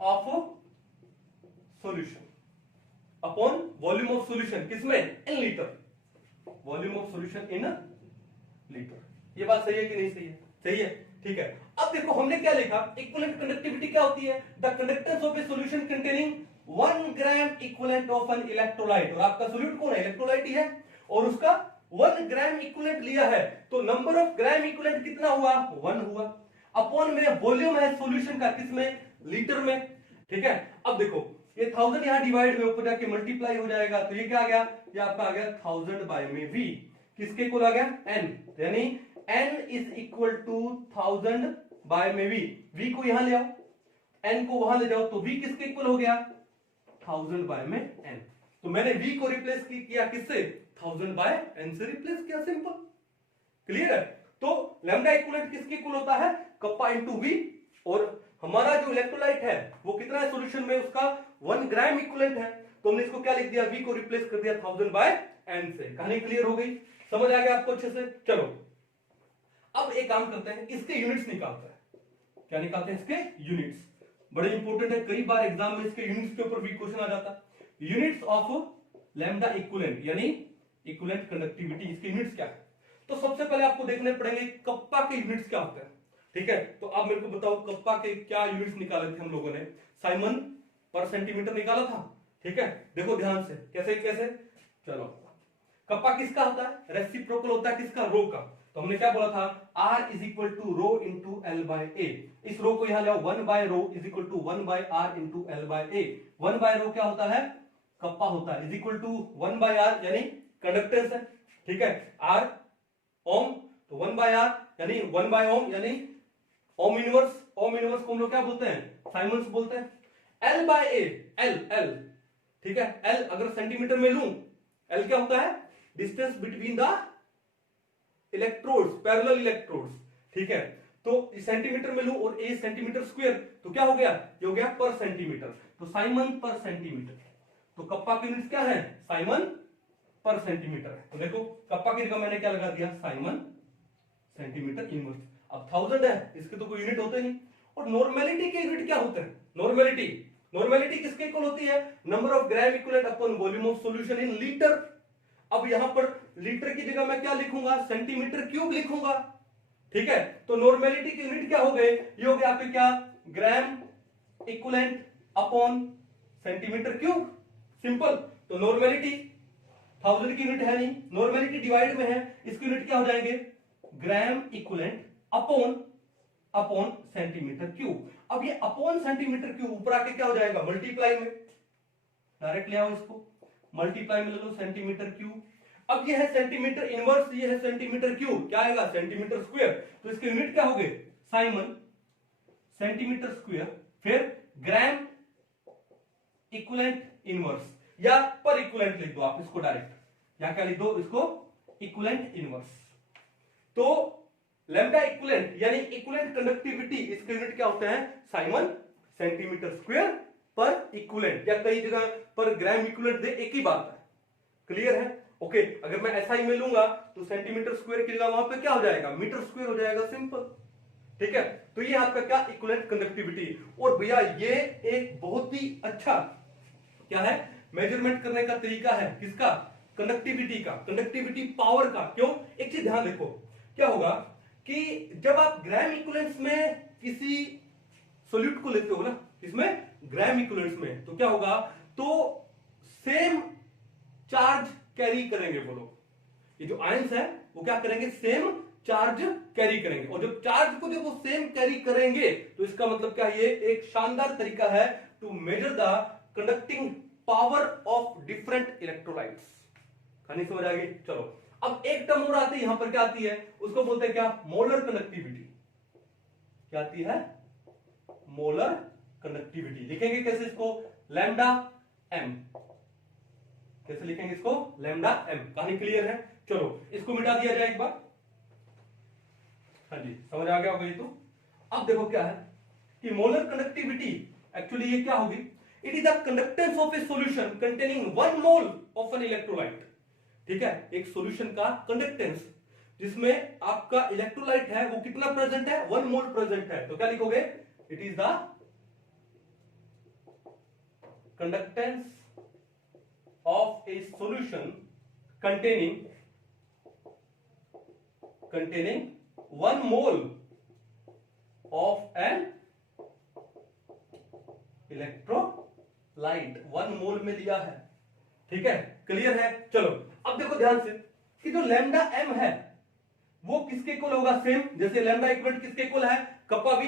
of solution, upon volume of solution, किसमें, in litre, volume of solution in litre. ये बात सही है कि नहीं सही है, सही है। ठीक है, अब देखो हमने क्या लिखा, इक्विवेलेंट कंडक्टिविटी क्या होती है, the conductance of a solution containing 1 gram equivalent of an electrolyte, और आपका सॉल्यूट कौन है, इलेक्ट्रोलाइट ही है, और उसका 1 ग्राम इक्विवेलेंट लिया है, तो नंबर ऑफ ग्राम इक्विवेलेंट कितना हुआ, 1 हुआ, अपॉन में वॉल्यूम है सॉल्यूशन का, किसमें, लीटर में। ठीक है, अब देखो ये 1000 यहां डिवाइड में ऊपर जाके मल्टीप्लाई हो जाएगा, तो ये क्या आ गया, ये आपका आ गया 1000 बाय में v, किसके इक्वल आ गया, n, यानी n is equal to 1000 by में v, v को यहां ले आओ, n को वहां ले जाओ, तो v किसके इक्वल हो गया, 1000 बाय में n। तो मैंने v को रिप्लेस किया किससे, 1000 बाय n से रिप्लेस किया, सिंपल। क्लियर है, तो लैम्डा इक्विवेलेंट किसके इक्वल होता है, कप्पा इनटू v, और हमारा जो इलेक्ट्रोलाइट है वो कितना है सॉल्यूशन में, उसका 1 ग्राम इक्विवेलेंट है, तो हमने इसको क्या लिख दिया, v को रिप्लेस कर दिया 1000 बाय n से। कहानी क्लियर हो गई, समझ आ गया आपको अच्छे से। चलो अब एक काम करते हैं, इसके यूनिट्स निकालते हैं। क्या निकालते हैं, इसके यूनिट्स, बड़े इंपॉर्टेंट है, कई बार एग्जाम में इसके यूनिट्स के ऊपर भी क्वेश्चन आ जाता है। यूनिट्स ऑफ लैम्डा इक्विवेलेंट यानी इक्विवेलेंट कंडक्टिविटी, इसके यूनिट्स क्या है, तो सबसे पहले आपको देखने पड़ेंगे कप्पा के यूनिट्स क्या होते हैं। ठीक है, तो आप मेरे को बताओ कप्पा के क्या यूनिट्स निकाले थे हम लोगों ने, साइमन पर सेंटीमीटर निकाला था। ठीक है, देखो ध्यान से, कैसे कैसे, चलो कप्पा किसका होता है, रेसिप्रोकल होता है किसका, रो का। तो हमने क्या बोला था, R is equal to rho into L by A, इस रो को यहां ले आओ, 1 by rho is equal to 1 by R into L by A. 1 by rho क्या होता है, कप्पा होता है, is equal to 1 by R यानी कंडक्टेंस है। ठीक है, आर ओम, तो 1 बाय आर यानी 1 बाय ओम यानी ओम इनवर्स, ओम इनवर्स को हम लोग क्या बोलते हैं, साइमंस बोलते हैं। L by A, L L, ठीक है, एल अगर सेंटीमीटर में लूं एल क्या होता है? Distance between the electrodes, parallel electrodes, ठीक है। तो सेंटीमीटर में लूं और ए सेंटीमीटर स्क्वायर, तो क्या हो गया? ये हो गया पर सेंटीमीटर, तो साइमन पर सेंटीमीटर। तो कप्पा की यूनिट क्या है? साइमन पर सेंटीमीटर है। तो देखो कप्पा की जगह मैंने क्या लगा दिया? Simon centimetre inverse. अब 1000 है, इसके तो कोई यूनिट होते नहीं। और नॉर्मेलिटी के यूनिट क्या होते हैं? नॉर्मेलिटी किसके इक्वल होती है? Number of gram equivalent upon volume of solution in litre. अब यहां पर लीटर की जगह मैं क्या लिखूंगा? सेंटीमीटर क्यूब लिखूंगा, ठीक है। तो नॉर्मेलिटी की यूनिट क्या हो गए? ये हो गया आपके क्या? Gram equivalent upon centimetre cube, simple. तो नॉर्मेलिटी 1000 की यूनिट है नहीं, नॉर्मेलिटी डिवाइड में है, इसकी यूनिट क्या हो जाएंगे? Gram equivalent upon centimetre cube. अब ये अपॉन सेंटीमीटर क्यूब ऊपर आके क्या हो जाएगा? मल्टीप्लाई में, डायरेक्ट ले आओ इसको, मल्टीप्लाई में ले लो सेंटीमीटर क्यूब। अब ये है सेंटीमीटर इनवर्स, ये है सेंटीमीटर क्यूब, क्या आएगा? Centimetre square. तो इसके यूनिट क्या हो गए? साइमन सेंटीमीटर स्क्वायर, फिर ग्राम इक्विवेलेंट इनवर्स, या पर इक्विवेलेंट लिख दो आप इसको डायरेक्ट, या क्या लिख दो इसको? Equivalent inverse. तो लैम्डा इक्विवेलेंट यानी इक्विवेलेंट कंडक्टिविटी, इसके यूनिट क्या होते हैं? साइमन सेंटीमीटर स्क्वायर पर इक्विवेलेंट, या कई जगह पर ग्राम इक्विवेलेंट दे, एक ही बात है। क्लियर है? ओके। अगर मैं ऐसा ही में लूंगा तो सेंटीमीटर स्क्वायर की जगह वहां पे क्या हो जाएगा? मीटर स्क्वायर हो जाएगा, सिंपल, ठीक है। तो ये आपका क्या? Equivalent conductivity. और भैया ये एक बहुत ही अच्छा क्या है? मेजरमेंट करने का तरीका है, किसका? कंडक्टिविटी का, कंडक्टिविटी पावर का। क्यों? एक चीज ध्यान देखो, क्या होगा कि जब आप ग्राम इक्विवेलेंट्स में किसी सोल्यूट को लेते हो ना, इसमें ग्राम इक्विवेलेंट्स में, तो क्या होगा? तो सेम चार्ज कैरी करेंगे वो लोग, ये जो आयंस है वो क्या करेंगे? सेम चार्ज कैरी करेंगे। और जब चार्ज को जब वो सेम कैरी करेंगे तो इसका मतलब क्या? ये एक शानदार तरीका है to measure the conducting power of different electrolytes. कहानी समझ आ गई? चलो अब एक टर्म और आती है यहां पर, क्या आती है? उसको बोलते हैं क्या? Molar conductivity. क्या आती है? Molar conductivity. लिखेंगे कैसे इसको? Lambda M. कैसे लिखेंगे इसको? Lambda M. कहानी क्लियर है? चलो इसको मिटा दिया जाए एक बार। हाँ जी, समझ आ गया होगा ये तो। अब देखो क्या है कि मोलर कंडक्टिविटी एक्चुअली ये क्या होगी? It is the conductance of a solution containing 1 mole of an electrolyte, ठीक है। एक सॉल्यूशन का कंडक्टेंस जिसमें आपका इलेक्ट्रोलाइट है वो कितना प्रेजेंट है? 1 मोल प्रेजेंट है। तो क्या लिखोगे? It is the conductance of a solution containing 1 mole of an electrolyte. 1 मोल में लिया है, ठीक है। क्लियर है? चलो अब देखो ध्यान से कि जो लैम्डा एम है वो किसके इक्वल होगा? सेम जैसे लैम्डा इक्वल किसके इक्वल है? Kappa B.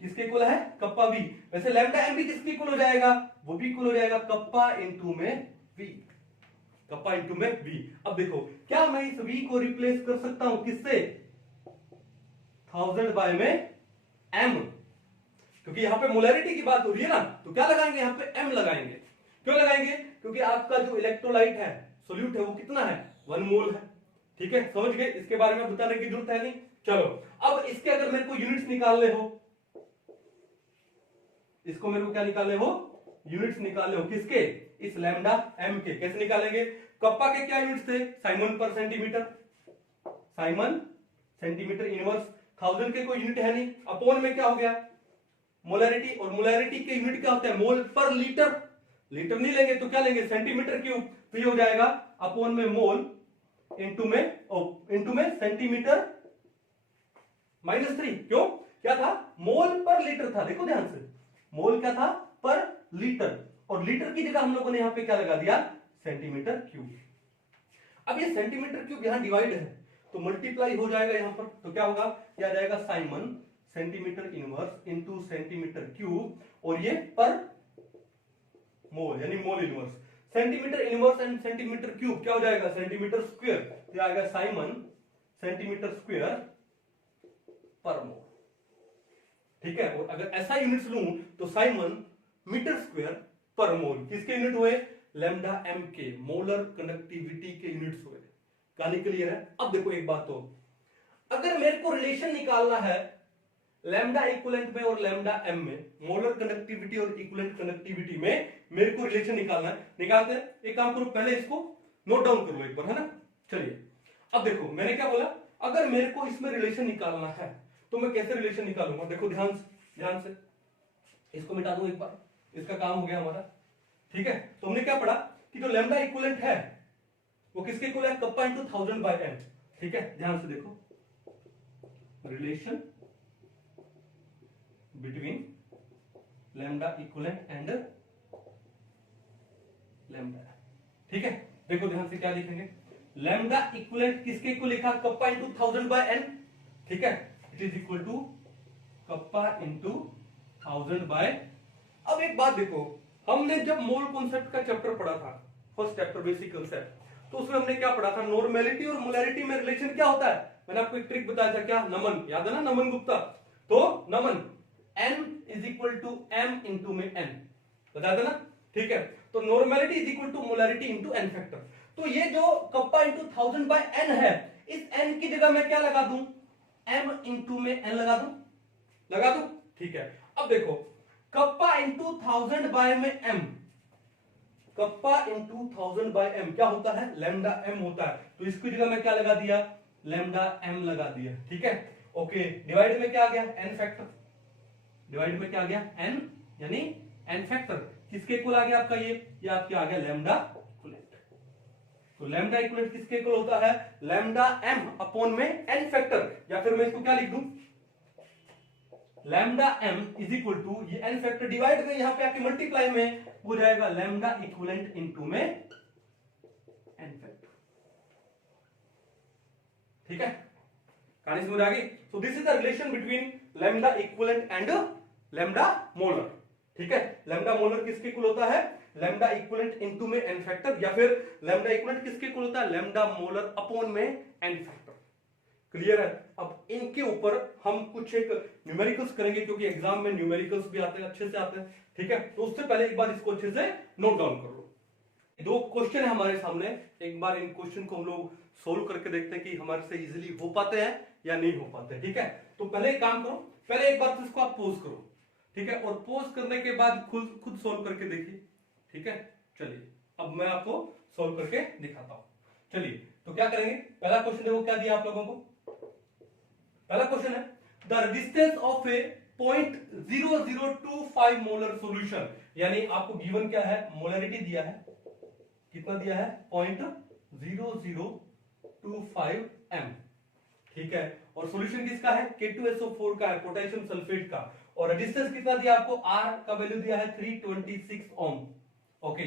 किसके इक्वल है? Kappa B. वैसे लैम्डा एम भी किसके इक्वल हो जाएगा? वो भी इक्वल हो जाएगा कप्पा इंटू में वी, कप्पा इंटू में वी। अब देखो क्या मैं इस वी को रिप्लेस कर सकता हूं किससे? 1000 बाय में एम, क्योंकि यहां पे मोलैरिटी की बात हो रही है ना, तो क्या लगाएंगे? यहां पे एम लगाएंगे। क्यों लगाएंगे? क्योंकि आपका जो इलेक्ट्रोलाइट है, सोल्यूट है, वो कितना है? 1 मोल है, ठीक है। समझ गए? इसके बारे में बताने की जरूरत है नहीं। चलो अब इसके अगर मेरे को यूनिट्स निकालने हो, इसको मेरे को क्या निकालने हो? यूनिट्स निकालने हो। किसके? इस लैम्डा एम के। कैसे निकालेंगे? कप्पा के क्या यूनिट्स थे? साइमन पर सेंटीमीटर, साइमन सेंटीमीटर इनवर्स। 1000 के कोई यूनिट है नहीं, अपॉन में क्या हो गया? मोलैरिटी। और मोलैरिटी के यूनिट क्या होते हैं? मोल पर लीटर। लीटर नहीं लेंगे तो क्या लेंगे? Centimetre cube. तो ये हो जाएगा अपॉन में मोल इंटू में सेंटीमीटर -3। क्यों? क्या था? मोल पर लीटर था। देखो ध्यान से, मोल क्या था? पर लीटर। और लीटर की जगह हम लोगों ने यहां पे क्या लगा दिया? Centimetre cube. अब ये सेंटीमीटर क्यूब यहां डिवाइड है तो मल्टीप्लाई हो जाएगा यहां पर, तो क्या होगा? क्या आ जाएगा? Simon centimetre inverse into centimetre cube, और ये पर मोल यानी mole inverse. Centimetre inverse and centimetre cube क्या हो जाएगा? Centimetre square. तो आएगा साइमन सेंटीमीटर स्क्वायर पर मोल, ठीक है। और अगर ऐसा यूनिट्स लूं तो साइमन मीटर स्क्वायर पर मोल। किसके यूनिट हुए? लैम्डा एम के मोलर कंडक्टिविटी के यूनिट्स हुए। कहानी क्लियर है? अब देखो एक बात, तो अगर मेरे को रिलेशन निकालना है लैम्डा इक्विवेलेंट में और लैम्डा एम में, मोलर कंडक्टिविटी और इक्विवेलेंट कंडक्टिविटी में मेरे को रिलेशन निकालना है, निकालते हैं। एक काम करो, पहले इसको नोट डाउन कर लो एक बार, है ना। चलिए अब देखो मैंने क्या बोला, अगर मेरे को इसमें रिलेशन निकालना है तो मैं कैसे रिलेशन निकालूंगा? देखो ध्यान से इसको मिटा दूं एक बार, इसका काम हो गया हमारा। ठीक है, तो हमने क्या पढ़ा कि जो लैम्डा इक्विवेलेंट है वो किसके इक्वल है? Kappa into 1000 by N. ठीक है, ध्यान से देखो, relation between lambda equivalent and lambda. ठीक है, देखो ध्यान से क्या लिखेंगे, लैम्डा इक्विवेलेंट किसके इक्वल लिखा? Kappa into 1000 by N. ठीक है, it is equal to kappa into 1000 by. अब एक बात देखो, हमने जब मोल कॉन्सेप्ट का चैप्टर पढ़ा था, फर्स्ट चैप्टर बेसिक कॉन्सेप्ट, तो उसमें हमने क्या पढ़ा था? नॉर्मेलिटी और मोलैरिटी में रिलेशन क्या होता है? मैंने आपको एक ट्रिक बताया था, क्या? नमन, याद है ना, नमन गुप्ता। तो Naman n is equal to m into में n, बताया था ना। ठीक है, तो normality is equal to molarity into n factor. तो ये जो कप्पा इंटू 1000 बाय n है, इस n की जगह मैं क्या लगा दूं? m इंटू में n लगा दूं। ठीक है, अब देखो कप्पा इंटू 1000 बाय में m, kappa into 1000 by m क्या होता है? लैम्डा m होता है। तो इसकी जगह मैं क्या लगा दिया? लैम्डा m लगा दिया। ठीक है, ओके, डिवाइड में क्या आ गया? n factor. डिवाइड में क्या आ गया? n, यानी n फैक्टर किसके इक्वल आ गया आपका? ये आपके आ गया लैम्डा इक्विवेलेंट। तो लैम्डा इक्विवेलेंट किसके इक्वल होता है? लैम्डा m अपॉन में n फैक्टर, या फिर मैं इसको क्या लिख दूं? Lambda m is equal to ये n फैक्टर डिवाइड में यहां पे आके मल्टीप्लाई में हो जाएगा लैम्डा इक्विवेलेंट इनटू में n फैक्टर। ठीक है, कहानी समझ आ गई? So this is the relation between lambda equivalent and lambda molar. ठीक है, लैम्डा मोलर किसके इक्वल होता है? लैम्डा इक्विवेलेंट इनटू में n फैक्टर, या फिर लैम्डा इक्विवेलेंट किसके इक्वल होता है? लैम्डा मोलर अपॉन में n फैक्टर। क्लियर है? अब इनके ऊपर हम कुछ एक न्यूमेरिकल्स करेंगे, क्योंकि एग्जाम में न्यूमेरिकल्स भी आते हैं, अच्छे से आते हैं। ठीक है, तो उससे पहले एक बार इसको अच्छे से नोट डाउन कर लो। दो क्वेश्चन है हमारे सामने, एक बार इन क्वेश्चन को हम लोग सोल्व करके देखते हैं कि हमारे से इजीली हो पाते हैं या नहीं हो पाते। ठीक है, तो पहले एक काम करो, पहले एक बार तो इसको आप पोज करो। ठीक है, और पोज करने के बाद खुद सोल्व करके देखिए। ठीक है, चलिए अब मैं आपको सोल्व करके दिखाता हूं। चलिए, तो क्या करेंगे? पहला क्वेश्चन देखो क्या दिया आप लोगों को। पहला क्वेश्चन है the resistance of A 0.0025 molar solution, यानी आपको गिवन क्या है? मोलैरिटी दिया है, कितना दिया है? 0.0025 m। ठीक है, और सॉल्यूशन किसका है? K2SO4 का है, पोटेशियम सल्फेट का। और रेजिस्टेंस कितना दिया आपको? R का वैल्यू दिया है 326 ohm. Okay,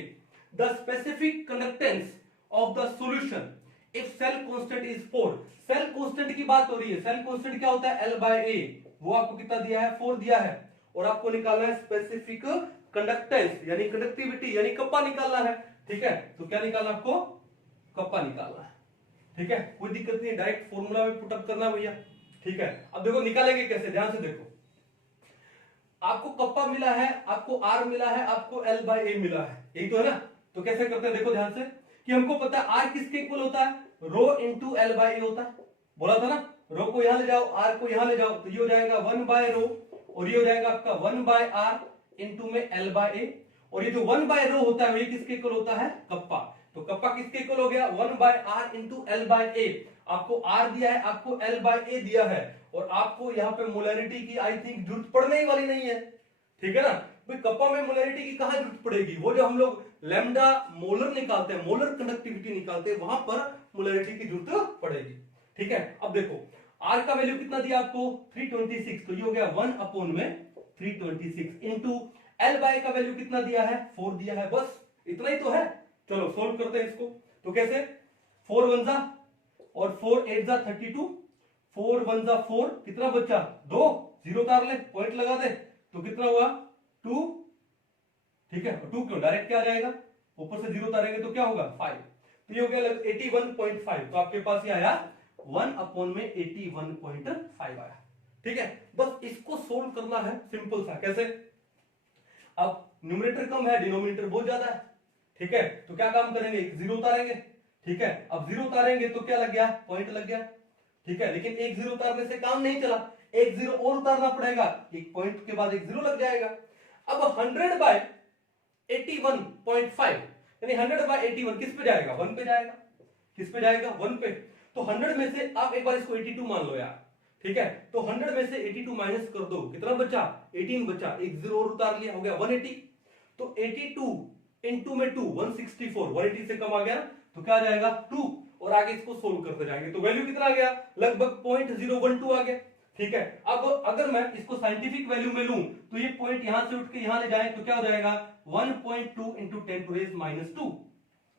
the specific conductance of the solution if cell constant is 4। Cell constant की बात हो रही है। सेल कांस्टेंट क्या होता है? L by A। वो आपको कितना दिया है? 4 दिया है। और आपको निकालना है स्पेसिफिक कंडक्टेंस, यानी कंडक्टिविटी, यानी कप्पा निकालना है। ठीक है, तो क्या निकालना आपको? कप्पा निकालना है। ठीक है, कोई दिक्कत नहीं, डायरेक्ट फॉर्मूला में पुटअप करना भैया। ठीक है, अब देखो निकालेंगे कैसे, ध्यान से देखो। आपको कप्पा मिला है, आपको R मिला है, आपको L by A मिला है, यही तो है ना। तो कैसे करते हैं? देखो ध्यान से, कि हमको पता है R किसके इक्वल होता है? रो इंटू L by A होता है, बोला था ना। रो को यहां ले जाओ, R को यहां ले जाओ, तो ये हो जाएगा 1 बाय रो, और ये हो जाएगा आपका 1 बाय R इंटू में L by A। और ये जो 1 बाय रो होता है ये किसके इक्वल होता है? कप्पा। तो कप्पा किसके इक्वल हो गया? 1 by R into L by A। आपको R दिया है, आपको L by A दिया है, और आपको यहाँ पे मोलैरिटी की आई थिंक जरूरत पड़ने ही वाली नहीं है। ठीक है ना, भाई कप्पा में मोलैरिटी की कहां जरूरत पड़ेगी? वो जो हम लोग लैम्डा मोलर निकालते हैं, मोलर कंडक्टिविटी निकालते हैं, वहां पर मोलैरिटी की जरूरत पड़ेगी। ठीक है, अब देखो R का वैल्यू कितना दिया आपको? 326, तो ये हो गया 1 अपॉन में 326 इंटू L बाय का वैल्यू कितना दिया है? 4 दिया है, बस इतना ही तो है। चलो सोल्व करते हैं इसको। तो कैसे? 4 1 जा और 4 8 जा 32, 4 1 जा 4, कितना बचा? 2, जीरो उतार ले, पॉइंट लगा दे, तो कितना हुआ? 2। ठीक है, 2 क्यों? डायरेक्ट क्या आ जाएगा? ऊपर से जीरो उतारेंगे तो क्या होगा? 5। तो ये हो गया 81.5। तो आपके पास ये आया 1 अपॉन में 81.5 आया। ठीक है, बस इसको सोल्व करना है, सिंपल सा। कैसे? अब न्यूमरेटर कम है, डिनोमिनेटर बहुत ज्यादा है, ठीक है, तो क्या काम करेंगे, एक जीरो उतारेंगे। ठीक है, अब जीरो उतारेंगे तो क्या लग गया, पॉइंट लग गया। ठीक है, लेकिन एक जीरो उतारने से काम नहीं चला, एक जीरो और उतारना पड़ेगा, एक पॉइंट के बाद एक जीरो लग जाएगा। अब 100 बाय 81.5 यानी 100 बाय 81 किस पे जाएगा, 1 पे जाएगा। किस पे जाएगा, 1 पे। तो 100 में से आप एक बार इसको 82 मान लो यार। ठीक है, तो 100 में से 82 माइनस कर दो, कितना बचा, 18 बचा, एक जीरो और उतार लिया, हो गया 180। तो 82 इंटू में 2 164, 180 से कम आ गया, तो क्या आ जाएगा 2, और आगे इसको सोल्व करते जाएंगे तो वैल्यू कितना आ गया, लगभग 0.012 आ गया। ठीक है, अब अगर मैं इसको साइंटिफिक वैल्यू में लूं तो ये पॉइंट यहां से उठ के यहां ले जाए तो क्या हो जाएगा 1.2 इंटू 10⁻²।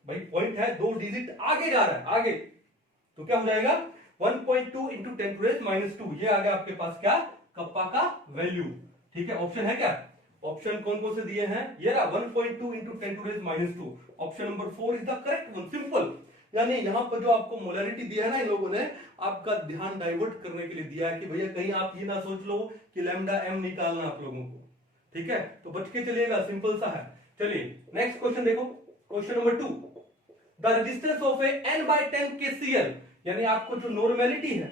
भाई पॉइंट है, 2 डिजिट आगे जा रहा है, आगे, तो क्या हो जाएगा 1.2 इंटू 10⁻²। ये आ गया आपके पास क्या, कप्पा का वैल्यू। ठीक है, ऑप्शन है क्या, ऑप्शन कौन कौन से दिए हैं, ये रहा 1.2 into 10⁻²। Option number 4 is the correct one, simple. यानी यहां पर जो आपको मोलरिटी दिया है ना इन लोगों ने, आपका ध्यान डाइवर्ट करने के लिए दिया है कि भैया कहीं आप ये ना सोच लो कि लैम्डा एम निकालना आप लोगों को। ठीक है, तो बच के चलिएगा, सिंपल सा है। चलिए नेक्स्ट क्वेश्चन देखो, question number 2, the resistance of A n/10 KCl, यानी आपको जो नॉर्मेलिटी है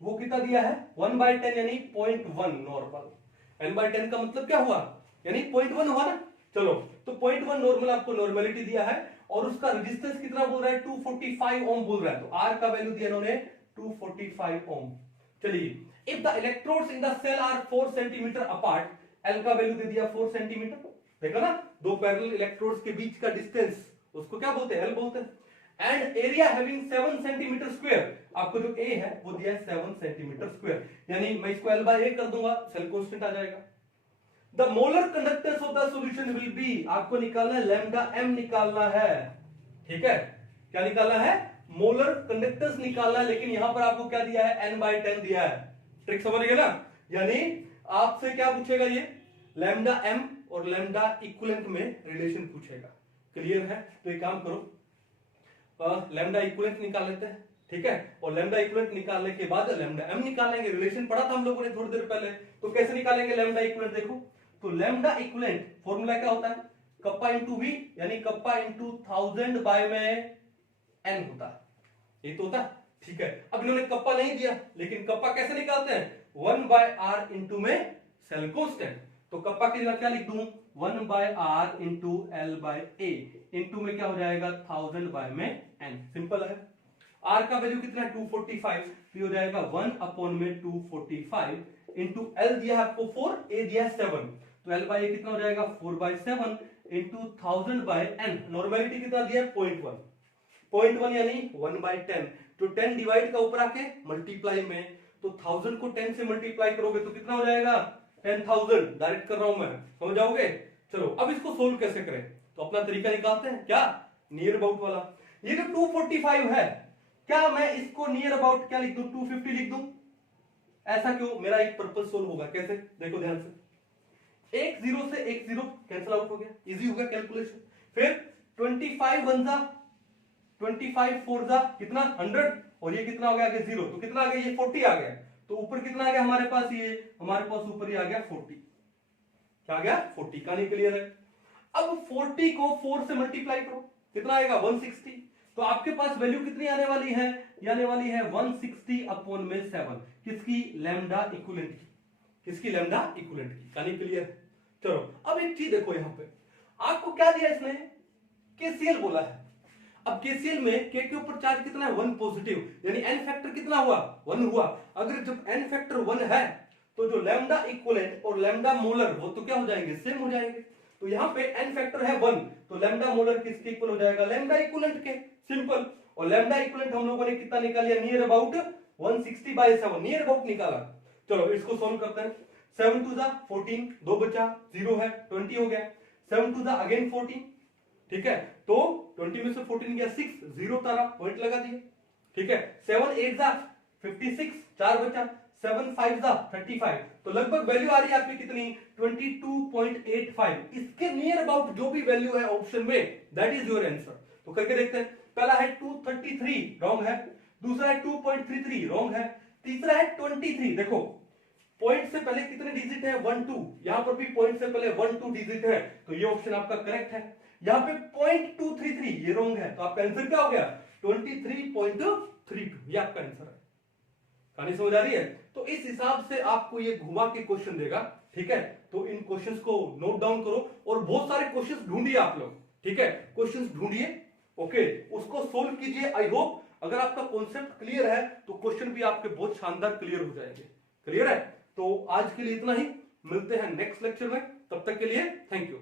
वो कितना दिया है 1/10 यानी 0.1 नॉर्मल। n/10 का मतलब क्या हुआ, यानी 0.1 हुआ ना। चलो, तो 0.1 नॉर्मल आपको नॉर्मेलिटी दिया है और उसका रेजिस्टेंस कितना बोल रहा है 245 ओम बोल रहा है, तो R का वैल्यू दिया इन्होंने 245 ओम। चलिए, if the electrodes in the cell are 4 centimetre apart, L का वैल्यू दे दिया 4 सेंटीमीटर। देखो ना, दो पैरेलल इलेक्ट्रोड्स के बीच का डिस्टेंस उसको क्या बोलते हैं, L बोलते हैं। And area having 7 centimetre square, आपको जो A है वो दिया है 7 सेंटीमीटर स्क्वायर, यानी मैं इसको L/A कर दूंगा, सेल कांस्टेंट आ जाएगा। The molar conductance of the solution will be, आपको निकालना है लैम्डा m निकालना है। ठीक है, क्या निकालना है, मोलर कंडक्टेंस निकालना है, लेकिन यहां पर आपको क्या दिया है n/10 दिया है। ट्रिक समझ गए ना, यानी आपसे क्या पूछेगा ये लैम्डा m और लैम्डा इक्विवेलेंट में रिलेशन पूछेगा। क्लियर है, तो एक काम करो, लैम्डा इक्विवेलेंट निकाल लेते हैं। ठीक है, और लैम्डा इक्विवेलेंट निकालने के बाद लैम्डा m निकालेंगे, रिलेशन पढ़ा था हम लोगों ने थोड़ी देर पहले। तो कैसे निकालेंगे लैम्डा इक्विवेलेंट, देखो तो लैम्डा इक्विवेलेंट फॉर्मूला क्या होता है, कप्पा इंटू v, यानी कप्पा इंटू 1000 बाय में n होता है, ये तो होता है। ठीक है, अब इन्होंने कप्पा नहीं दिया, लेकिन कप्पा कैसे निकालते हैं 1/r इंटू में सेल कांस्टेंट, तो कप्पा की जगह क्या लिख दूं 1/r इंटू L/A इंटू में क्या हो जाएगा 1000 बाय में n, सिंपल है। R का वैल्यू कितना है 245, तो हो जाएगा 1/245 इंटू L दिया है आपको 4, A दिया है 7, तो L/A कितना हो जाएगा 4/7 इंटू 1000 बाय n, नॉर्मेलिटी कितना दिया है 0.1, 0.1 यानी 1/10, तो 10 डिवाइड का ऊपर आके मल्टीप्लाई में, तो 1000 को 10 से मल्टीप्लाई करोगे तो कितना हो जाएगा 10,000, डायरेक्ट कर रहा हूं मैं, समझ जाओगे। चलो अब इसको सोल्व कैसे करें, तो अपना तरीका निकालते हैं, क्या नियर अबाउट वाला। ये जो 245 है, क्या मैं इसको नियर अबाउट क्या लिख दूं 250 लिख दूं, ऐसा क्यों, मेरा एक पर्पस सोल्व होगा, कैसे देखो ध्यान से, एक जीरो से एक जीरो कैंसिल आउट हो गया, इजी हो गया कैलकुलेशन। फिर 25 1 जा 25 4 जा कितना 100, और ये कितना हो गया आगे जीरो, तो कितना आ गया ये 40 आ गया, तो ऊपर कितना आ गया हमारे पास, ये हमारे पास ऊपर ही आ गया 40, क्या आ गया 40, कहानी क्लियर है। अब 40 को 4 से मल्टीप्लाई करो, कितना आएगा 160, तो आपके पास वैल्यू कितनी आने वाली है, ये आने वाली है 160 अपॉन में 7, किसकी लैम्डा इक्विवेलेंट की, किसकी लैम्डा इक्विवेलेंट की, कहानी क्लियर। चलो अब एक चीज देखो, यहां पे आपको क्या दिया इसने केसीएल बोला है। अब केसीएल में के ऊपर चार्ज कितना है 1 पॉजिटिव, यानी n फैक्टर कितना हुआ 1 हुआ। अगर जब n फैक्टर 1 है तो जो लैम्डा इक्विवेलेंट और लैम्डा मोलर वो तो क्या हो जाएंगे सेम हो जाएंगे, तो यहां पे n फैक्टर है 1, तो लैम्डा मोलर किसके इक्वल हो जाएगा लैम्डा इक्विवेलेंट के, सिंपल। और लैम्डा इक्विवेलेंट हम लोगों ने कितना निकाल लिया नियर अबाउट 160/7, नियर अबाउट निकाला। चलो इसको सॉल्व करते हैं, 7 2 जा 14, 2 बचा 0 है 20 हो गया, 7 2 जा अगेन 14, ठीक है, तो 20 में से 14 गया 6, 0 तारा पॉइंट लगा दिए, ठीक है। 7 8 जा 56, 4 बचा, 7 5 जा 35, तो लगभग वैल्यू आ रही है आपकी कितनी 22.85, इसके नियर अबाउट जो भी वैल्यू है ऑप्शन में दैट इज योर आंसर। तो करके देखते हैं, पहला है 233 रॉन्ग है, दूसरा है 2.33 रॉन्ग है, तीसरा है 23। देखो पॉइंट से पहले कितने डिजिट है 1 2, यहां पर भी पॉइंट से पहले 1 2 डिजिट है, तो ये ऑप्शन आपका करेक्ट है। यहां पे 0.233 ये रॉन्ग है, तो आपका आंसर क्या हो गया 23.32, ये आपका आंसर है। कहानी समझ आ रही है? तो इस हिसाब से आपको ये घुमा के क्वेश्चन देगा, ठीक है। तो इन क्वेश्चंस को नोट डाउन करो और बहुत सारे क्वेश्चंस ढूंढिए आप लोग, ठीक है, क्वेश्चंस ढूंढिए, ओके, उसको सोल्व कीजिए। आई होप अगर आपका कॉन्सेप्ट क्लियर है तो क्वेश्चन भी आपके बहुत शानदार क्लियर हो जाएंगे। क्लियर है? तो आज के लिए इतना ही, मिलते हैं नेक्स्ट लेक्चर में, तब तक के लिए थैंक यू।